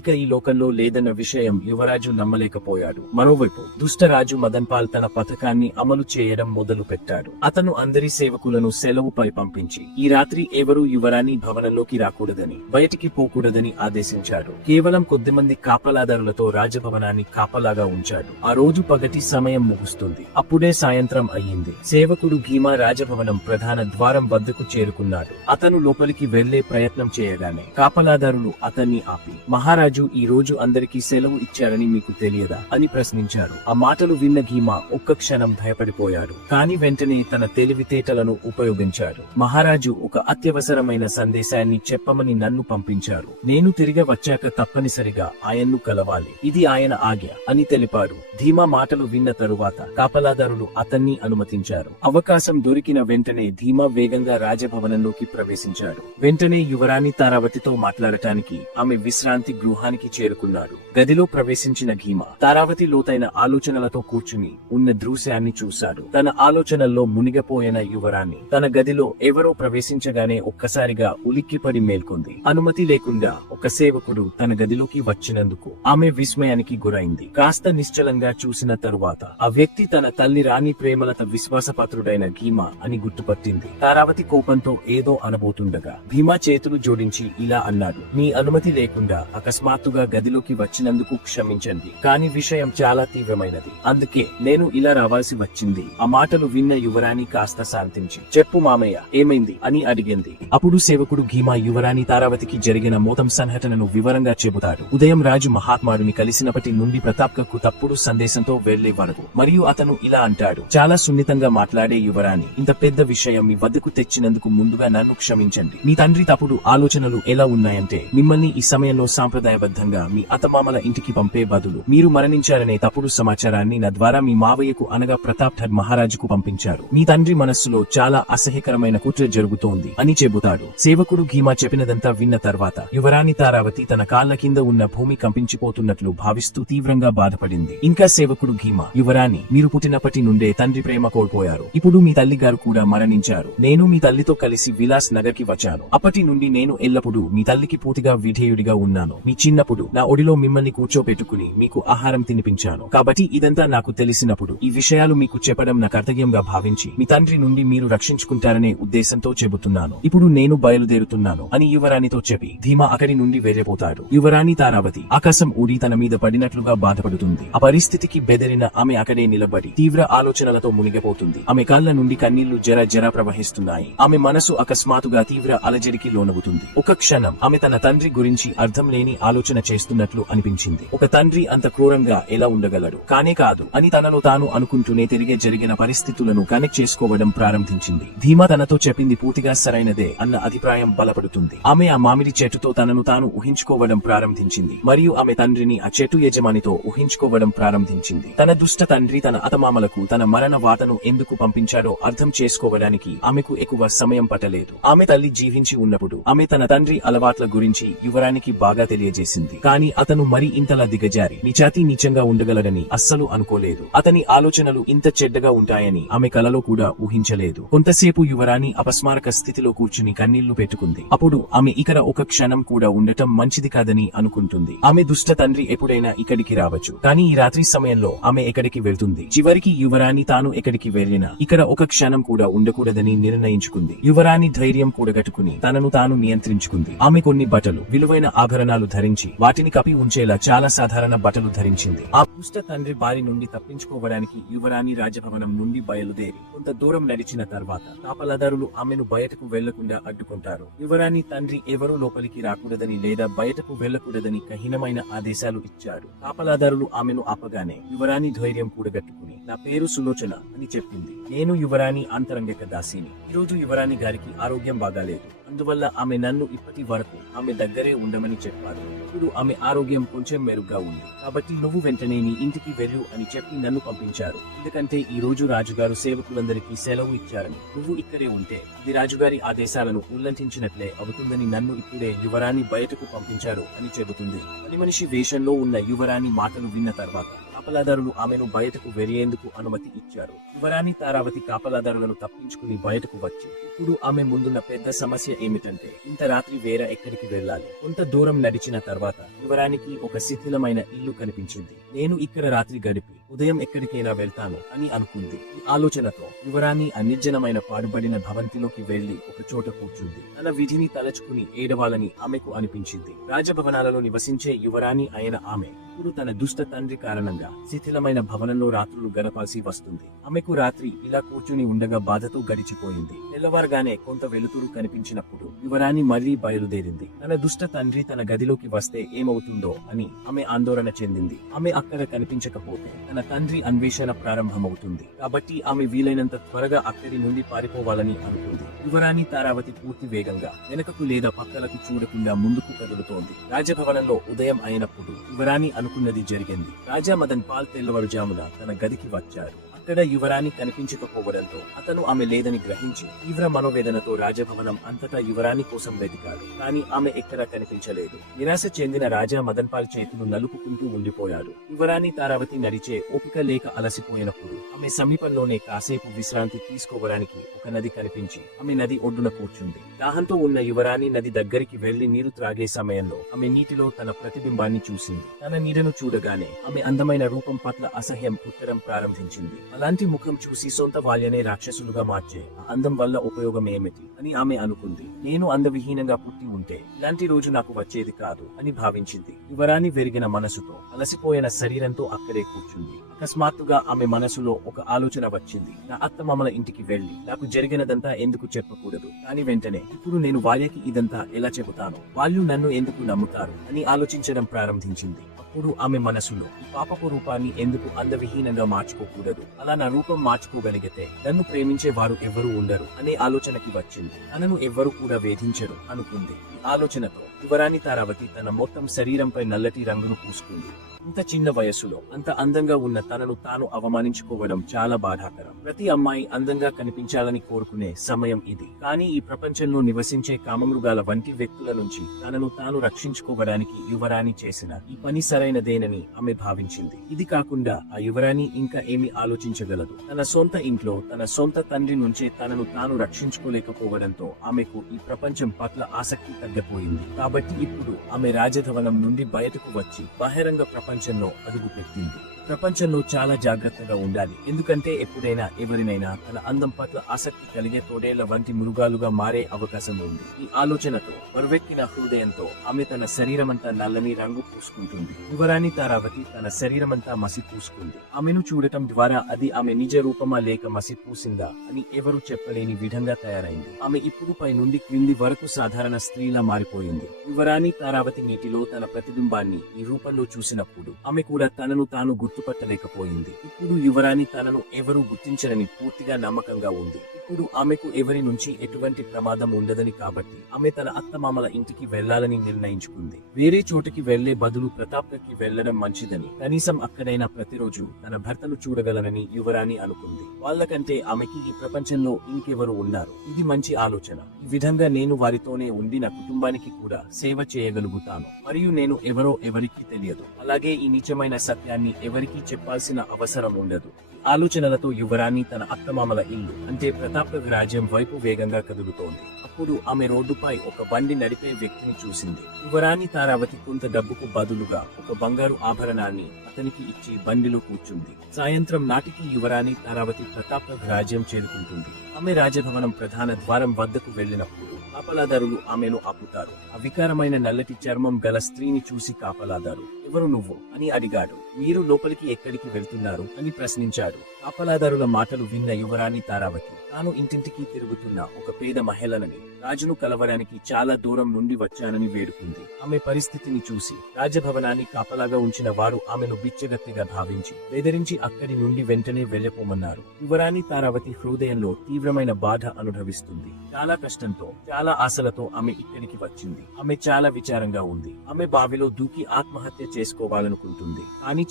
ఇక ఈ లోకంలో లేదన్న విషయం యువరాజు నమ్మలేకపోయాడు. మరోవైపు దుష్టరాజు మదన్పాల్ తన పథకాన్ని అమలు చేయడం మొదలు పెట్టాడు. అతను అందరి సేవకులను సెలవుపై పంపించి ఈ రాత్రి ఎవరూ యువరాణి భవనంలోకి రాకూడదని, బయటికి పోకూడదని ఆదేశించాడు. కేవలం కొద్దిమంది కాపలాదారులతో రాజభవనాన్ని కాపలాగా ఉంచాడు. ఆ రోజు పగటి సమయం ముగుస్తుంది. అప్పుడే సాయంత్రం అయ్యింది. సేవకుడు భీమా రాజభవనం ప్రధాన ద్వారం వద్దకు చేరుకున్నాడు. అతను లోపలికి వెళ్లే ప్రయత్నం చేయగానే కాపలాదారులు అతన్ని ఆపి, మహారాజు ఈ రోజు అందరికీ సెలవు ఇచ్చారని మీకు తెలియదా అని ప్రశ్నించారు. ఆ మాటలు విన్న భీమా ఒక్క క్షణం భయపడిపోయాడు. కాని వెంటనే తన తెలివితేటలను ఉపయోగించాడు. మహారాజు ఒక అత్యవసరమైన సందేశాన్ని చెప్పమని నన్ను పంపించారు. నేను తిరిగి వచ్చాక తప్పనిసరిగా ఆయన్ను కలవాలి. ఇది ఆయన ఆజ్ఞ అని తెలిపాడు. ధీమా మాటలు విన్న తరువాత కాపలాదారులు అతన్ని అనుమతించారు. అవకాశం దొరికిన వెంటనే ధీమా వేగంగా రాజభవనంలోకి ప్రవేశించాడు. వెంటనే యువరాణి తారావతితో మాట్లాడటానికి ఆమె విశ్రాంతి గృహానికి చేరుకున్నాడు. గదిలో ప్రవేశించిన భీమా తారావతి లోతైన ఆలోచనలతో కూర్చుని ఉన్న దృశ్యాన్ని చూశాడు. తన ఆలోచనల్లో మునిగిపోయిన యువరాణి తన గదిలో ఎవరో ప్రవేశించగానే ఒక్కసారిగా ఉలిక్కిపడి మేల్కొంది. అనుమతి లేకుండా ఒక సేవకుడు తన గదిలోకి వచ్చినందుకు ఆమె విస్మయానికి గురైంది. కాస్త నిశ్చలంగా చూసిన తరువాత ఆ వ్యక్తి తన తల్లి రాణి ప్రేమలత విశ్వాసపాత్రుడైన భీమా అని గుర్తుపట్టింది. తారావతి కోపంతో ఏదో అనబోతుండగా భీమా చేతులు జోడించి ఇలా అన్నాడు, మీ అనుమతి లేకుండా అకస్మాత్తుగా గదిలోకి వచ్చినందుకు క్షమించండి. కాని విషయం చాలా తీవ్రమైనది. అందుకే నేను ఇలా రావాల్సి వచ్చింది. ఆ మాటలు విన్న యువరాణి కాస్త శాంతించి, చెప్పు మామయ్య ఏమైంది అని అడిగింది. అప్పుడు సేవకుడు భీమా యువరాణి తారావతికి జరిగిన మొత్తం సంఘటనను వివరంగా చెబుతాడు. ఉదయం రాజు మహాత్మాడుని కలిసినప్పటి నుండి ప్రతాప్కు తప్పుడు సందేశంతో వెళ్లే వరకు. మరియు అతను ఇలా అంటాడు, చాలా సున్నితంగా మాట్లాడే యువరాణి, ఇంత పెద్ద విషయం మీ వద్దకు తెచ్చినందుకు ముందుగా నన్ను క్షమించండి. మీ తండ్రి తప్పుడు ఆలోచనలు ఎలా ఉన్నాయంటే మిమ్మల్ని ఈ సమయంలో సాంప్రదాయబద్ధంగా మీ అత్తమామల ఇంటికి పంపే బదులు మీరు మరణించారనే తప్పుడు సమాచారాన్ని నా ద్వారా మీ మావయ్యకు అనగా ప్రతాప్ ఠర్ మహారాజుకు పంపించారు. మీ తండ్రి మనస్సులో చాలా అసహ్యకరమైన కుట్ర జరుగుతోంది అని చెబుతాడు. సేవకుడు భీమా చెప్పినదంతా విన్న తర్వాత యువరాణి తారావతి తన కాళ్ల కింద ఉన్న భూమి కంపించిపోతున్నట్లు భావిస్తూ తీవ్రంగా బాధపడింది. ఇంకా సేవకుడు భీమా, యువరాణి మీరు పుట్టినప్పటి నుండే తండ్రి ప్రేమ కోల్పోయారు. ఇప్పుడు మీ తల్లి గారు కూడా మరణించారు. నేను మీ తల్లితో కలిసి విలాస్ నగర్ కి వచ్చాను. అప్పటి నుండి నేను ఎల్లప్పుడూ మీ తల్లికి పూర్తిగా విధేయుడిగా ఉన్నాను. మీ చిన్నప్పుడు నా ఒడిలో మిమ్మల్ని కూర్చోపెట్టుకుని మీకు ఆహారం తినిపించాను. కాబట్టి ఇదంతా నాకు తెలిసినప్పుడు ఈ విషయాలు మీకు చెప్పడం నా కర్తవ్యంగా భావించి మీ తండ్రి నుండి మీరు రక్షించుకుంటారనే ఉద్దేశంతో చెబుతున్నాను. ఇప్పుడు నేను బయలుదేరుతున్నాను అని యువరాణితో చెప్పి ధీమా అక్కడి నుండి వెళ్లిపోతాడు. యువరాణి తారావతి ఆకాశం ఊడి తన మీద పడినట్లుగా బాధపడుతుంది. ఆ పరిస్థితికి బెదిరిన ఆమె అక్కడే నిలబడి తీవ్ర ఆలోచనలతో మునిగిపోతుంది. ఆమె కళ్ళ నుండి కన్నీళ్లు జర జర ప్రవహిస్తున్నాయి. ఆమె మనసు అకస్మాత్తుగా తీవ్ర అలజడికి లోనవుతుంది. ఒక క్షణం ఆమె తన తండ్రి గురించి అర్థం లేని ఆలోచన చేస్తున్నట్లు అనిపించింది. ఒక తండ్రి అంత క్రూరంగా ఎలా ఉండగలడు? కానే కాదు అని తనలో తాను అనుకుంటూనే తిరిగే జరిగిన పరిస్థితులను కనెక్ట్ చేసుకోవడం ప్రారంభించింది. ధీమా తనతో చెప్పింది పూర్తిగా సరైనదే అన్న అభిప్రాయం బలపడుతుంది. ఆమె ఆ మామిడి చెట్టుతో తనను తాను ఊహించుకోవడం ప్రారంభించింది. మరియు ఆమె తండ్రిని ఆ చెట్టు యజమానితో ఊహించుకోవడం ప్రారంభించింది. తన దుష్ట తండ్రి తన అతమామలకు తన మరణ వార్తను ఎందుకు పంపించాడో అర్థం చేసుకోవడానికి ఆమెకు ఎక్కువ సమయం పట్టలేదు. ఆమె తల్లి జీవించి ఉన్నప్పుడు ఆమె తన తండ్రి అలవాట్ల గురించి యువరానికి బాగా తెలియజేసింది. కానీ అతను మరి ఇంతలా దిగజారి నిచాతి నీచంగా ఉండగలడని అస్సలు అనుకోలేదు. అతని ఆలోచనలు ఇంత చెడ్డగా ఉంటాయని ఆమె కలలో కూడా ఊహించలేదు. కొంతసేపు యువరాణి అపస్మారక స్థితిలో కూర్చుని కన్నీళ్లు పెట్టుకుంది. అప్పుడు ఆమె ఇక్కడ ఒక క్షణం కూడా ఉండటం మంచిది కాదని అనుకుంటుంది. ఆమె దుష్ట తండ్రి ఎప్పుడైనా ఇక్కడికి రావచ్చు. కానీ ఈ రాత్రి సమయంలో ఆమె ఎక్కడికి వెళ్తుంది? చివరికి యువరాణి తాను ఎక్కడికి వెళ్లినా ఇక్కడ ఒక క్షణం కూడా ఉండకూడదని నిర్ణయించుకుంది. యువరాణి ధైర్యం కూడగట్టుకుని తనను తాను నియంత్రించుకుంది. ఆమె కొన్ని బట్టలు, విలువైన ఆభరణాలు ధరించి వాటిని కప్పి ఉంచేలా చాలా సాధారణ బట్టలు ధరించింది. ఆ దుష్ట తండ్రి బారి నుండి తప్పించుకోవడానికి యువరాణి రాజభవనం నుండి బయలుదేరి కొంత దూరం నడిచిన తర్వాత కాపలాదారులు ఆమెను బయటకు వెళ్లకుండా అడ్డుకుంటారు. యువరాణి తండ్రి ఎవరూ లోపలికి రాకూడదని లేదా బయటకు వెళ్లకూడదని కఠినమైన ఆదేశాలు ఇచ్చాడు. కాపలాదారులు ఆమెను ఆపగానే యువరాణి ధైర్యం కూడగట్టుకుని, నా పేరు సులోచన అని చెప్పింది. నేను యువరాణి అంతరంగిక దాసిని. ఈ రోజు యువరాణి గారికి ఆరోగ్యం బాగాలేదు. అందువల్ల ఆమె నన్ను ఇప్పటి వరకు ఆమె దగ్గరే ఉండమని చెప్పారు. ఇప్పుడు ఆమె ఆరోగ్యం కొంచెం మెరుగ్గా ఉంది, కాబట్టి నువ్వు వెంటనే నీ ఇంటికి వెళ్ళు అని చెప్పి నన్ను పంపించారు. ఎందుకంటే ఈ రోజు రాజుగారు సేవకులందరికీ సెలవు ఇచ్చారని. నువ్వు ఇక్కడే ఉంటే ఇది రాజుగారి ఆదేశాలను ఉల్లంఘించినట్లే అవుతుందని నన్ను ఇప్పుడే యువరాణి బయటకు పంపించారు అని చెబుతుంది. పని మనిషి వేషంలో ఉన్న యువరాణి మాటలు విన్న తర్వాత కాపలాదారులు ఆమెను బయటకు వెళ్లేందుకు అనుమతి ఇచ్చారు. యువరాణి తారావతి కాపలాదారులను తప్పించుకుని బయటకు వచ్చి ఇప్పుడు ఆమె ముందున్న పెద్ద సమస్య ఏమిటంటే ఇంత రాత్రి వేరే ఎక్కడికి వెళ్ళాలి. కొంత దూరం నడిచిన తర్వాత యువరానికి ఒక శిథిలమైన ఇల్లు కనిపించింది. నేను ఇక్కడ రాత్రి గడిపి ఉదయం ఎక్కడికైనా వెళ్తాను అని అనుకుంది. ఈ ఆలోచనతో యువరాణి ఆ నిర్జనమైన పాడుబడిన భవంతిలోకి వెళ్లి ఒక చోట కూర్చుంది. తన విధిని తలచుకుని ఏడవాలని ఆమెకు అనిపించింది. రాజభవనాలలో నివసించే యువరాణి అయిన ఆమె ఇప్పుడు తన దుష్ట తండ్రి కారణంగా శిథిలమైన భవనంలో రాత్రులు గడపాల్సి వస్తుంది. ఆమెకు రాత్రి ఇలా కూర్చుని ఉండగా బాధతో గడిచిపోయింది. తెల్లవారుగానే కొంత వెలుతురు కనిపించినప్పుడు యువరాణి మళ్లీ బయలుదేరింది. తన దుష్ట తండ్రి తన గదిలోకి వస్తే ఏమవుతుందో అని ఆమె ఆందోళన చెందింది. ఆమె అక్కడ కనిపించకపోతే తన తండ్రి అన్వేషణ ప్రారంభమవుతుంది. కాబట్టి ఆమె వీలైనంత త్వరగా అక్కడి నుండి పారిపోవాలని అనుకుంది. యువరాణి తారావతి పూర్తి వేగంగా వెనకకు లేదా పక్కలకు చూడకుండా ముందుకు కదులుతోంది. రాజభవనంలో ఉదయం అయినప్పుడు యువరాణి అనుకున్నది జరిగింది. రాజా మదన్ పాల్ తెల్లవారుజామున తన గదికి వచ్చారు. అక్కడ యువరాణి కనిపించకపోవడంతో అతను ఆమె లేదని గ్రహించి తీవ్ర మనోవేదనతో రాజభవనం అంతటా యువరాణి కోసం వెతికాడు. కానీ ఆమె ఎక్కడా కనిపించలేదు. నిరాశ చెందిన రాజా మదన్ పాల్ చేతులు నలుపుకుంటూ ఉండిపోయాడు. యువరాణి తారావతి నడిచే ఓపిక లేక అలసిపోయినప్పుడు ఆమె సమీపంలోనే కాసేపు విశ్రాంతి తీసుకోవడానికి ఒక నది కనిపించి ఆమె నది ఒడ్డున కూర్చుంది. దాహంతో ఉన్న యువరాణి నది దగ్గరికి వెళ్లి నీరు త్రాగే సమయంలో ఆమె నీటిలో తన ప్రతిబింబాన్ని చూసింది. తన నీడను చూడగానే ఆమె అందమైన రూపం పట్ల అసహ్యం పుట్టడం ప్రారంభించింది. అలాంటి ముఖం చూసి సొంత వాళ్యనే రాక్షసులుగా మార్చే ఆ అందం వల్ల ఉపయోగం ఏమిటి అని ఆమె అనుకుంది. నేను అందవిహీనంగా పుట్టి ఉంటే ఇలాంటి రోజు నాకు వచ్చేది కాదు అని భావించింది. యువరాణి వెరిగిన మనసుతో అలసిపోయిన శరీరంతో అక్కడే కూర్చుంది. అకస్మాత్తుగా ఆమె మనసులో ఒక ఆలోచన వచ్చింది. నా అత్తమామల ఇంటికి వెళ్లి నాకు జరిగినదంతా ఎందుకు చెప్పకూడదు? కానీ వెంటనే ఇప్పుడు నేను వాళ్ళకి ఇదంతా ఎలా చెబుతాను? వాళ్ళు నన్ను ఎందుకు నమ్ముతారు అని ఆలోచించడం ప్రారంభించింది. అప్పుడు ఆమె మనసులో ఈ పాపపు రూపాన్ని ఎందుకు అందవిహీనంగా మార్చుకోకూడదు? అలా నా రూపం మార్చుకోగలిగితే నన్ను ప్రేమించే వారు ఎవ్వరూ ఉండరు అనే ఆలోచనకి వచ్చింది. తనను ఎవ్వరూ కూడా వేధించరు అనుకుంది. ఈ ఆలోచనతో యువరాణి తారావతి తన మొత్తం శరీరంపై నల్లటి రంగును పూసుకుంది. ఇంత చిన్న వయస్సులో అంత అందంగా ఉన్న తనను తాను అవమానించుకోవడం చాలా బాధాకరం. ప్రతి అమ్మాయి అందంగా కనిపించాలని కోరుకునే సమయం ఇది. కానీ ఈ ప్రపంచంలో నివసించే కామమృగాల వంటి వ్యక్తుల నుంచి తనను తాను రక్షించుకోవడానికి యువరాణి చేసిన ఈ పని సరైనదేనని ఆమె భావించింది. ఇది కాకుండా ఆ యువరాణి ఇంకా ఏమి ఆలోచించగలదు? తన సొంత ఇంట్లో తన సొంత తండ్రి నుంచే తనను తాను రక్షించుకోలేకపోవడంతో ఆమెకు ఈ ప్రపంచం పట్ల ఆసక్తి తగ్గిపోయింది. కాబట్టి ఇప్పుడు ఆమె రాజభవనం నుండి బయటకు వచ్చి బహిరంగ ప్రపంచంలో అడుగుపెట్టింది. ప్రపంచంలో చాలా జాగ్రత్తగా ఉండాలి. ఎందుకంటే ఎప్పుడైనా ఎవరినైనా తన అందం పట్ల ఆసక్తి కలిగే తోడేళ్ల వంటి మృగాలుగా మారే అవకాశం ఉంది. ఈ ఆలోచనతో బరువెక్కిన హృదయంతో ఆమె తన శరీరమంతా నల్లని రంగు పూసుకుంటుంది. యువరాణి తారావతి తన శరీరమంతా మసి పూసుకుంది. ఆమెను చూడటం ద్వారా అది ఆమె నిజ రూపమా లేక మసి పూసిందా అని ఎవరూ చెప్పలేని విధంగా తయారైంది. ఆమె ఇప్పుడు పై నుండి క్రింది వరకు సాధారణ స్త్రీలా మారిపోయింది. యువరాణి తారావతి నీటిలో తన ప్రతిబింబాన్ని ఈ రూపంలో చూసినప్పుడు ఆమె కూడా తనను తాను గుర్తుపట్టలేకపోయింది. ఇప్పుడు యువరాణి తనను ఎవరూ గుర్తించరని పూర్తిగా నమ్మకంగా ఉంది. ఇప్పుడు ఆమెకు ఎవరి నుంచి ఎటువంటి ప్రమాదం ఉండదని కాబట్టి ఆమె తన అత్తమామల ఇంటికి వెళ్లాలని నిర్ణయించుకుంది. వేరే చోటికి వెళ్లే బదులు ప్రతాప్కి వెళ్లడం మంచిదని, కనీసం అక్కడైనా ప్రతిరోజు తన భర్తను చూడగలనని యువరాణి అనుకుంది. వాళ్ళకంటే ఆమెకి ఈ ప్రపంచంలో ఇంకెవరు ఉన్నారు? ఇది మంచి ఆలోచన. ఈ విధంగా నేను వారితోనే ఉండి నా కుటుంబానికి కూడా సేవ చేయగలుగుతాను. మరియు నేను ఎవరో ఎవరికీ తెలియదు. అలాగే ఈ నీచమైన సత్యాన్ని ఎవరికీ చెప్పాల్సిన అవసరం ఉండదు. ఆలోచనలతో యువరాణి తన అత్తమామల ఇల్లు అంటే ప్రతాప్ రాజ్యం వైపు వేగంగా కదులుతోంది. అప్పుడు ఆమె రోడ్డుపై ఒక బండి నడిపే వ్యక్తిని చూసింది. యువరాణి తారావతి కొంత డబ్బుకు బదులుగా ఒక బంగారు ఆభరణాన్ని అతనికి ఇచ్చి బండిలో కూర్చుంది. సాయంత్రం నాటికి యువరాణి తారావతి ప్రతాప్ రాజ్యం చేరుకుంటుంది. ఆమె రాజభవనం ప్రధాన ద్వారం వద్దకు వెళ్లినప్పుడు కాపలాదారులు ఆమెను ఆపుతారు. ఆ వికారమైన నల్లటి చర్మం గల స్త్రీని చూసి కాపలాదారు ఎవరు నువ్వు అని అడిగాడు. మీరు లోపలికి ఎక్కడికి వెళ్తున్నారు అని ప్రశ్నించాడు. కాపలాదారుల మాటలు విన్న యువరాణి తారావతి తాను ఇంటింటికి తిరుగుతున్న ఒక పేద మహిళనని రాజును కలవడానికి చాలా దూరం నుండి వచ్చానని వేడుకుంది. ఆమె పరిస్థితిని చూసి రాజభవనాన్ని కాపలాగా ఉంచిన వారు ఆమెను బిచ్చగత్తిగా భావించి బెదిరించి అక్కడి నుండి వెంటనే వెళ్లిపోమన్నారు. యువరాణి తారావతి హృదయంలో తీవ్రమైన బాధ అనుభవిస్తుంది. చాలా కష్టంతో చాలా ఆశలతో ఆమె ఇక్కడికి వచ్చింది. ఆమె చాలా విచారంగా ఉంది. ఆమె బావిలో దూకి ఆత్మహత్య చేసుకోవాలనుకుంటుంది. కానీ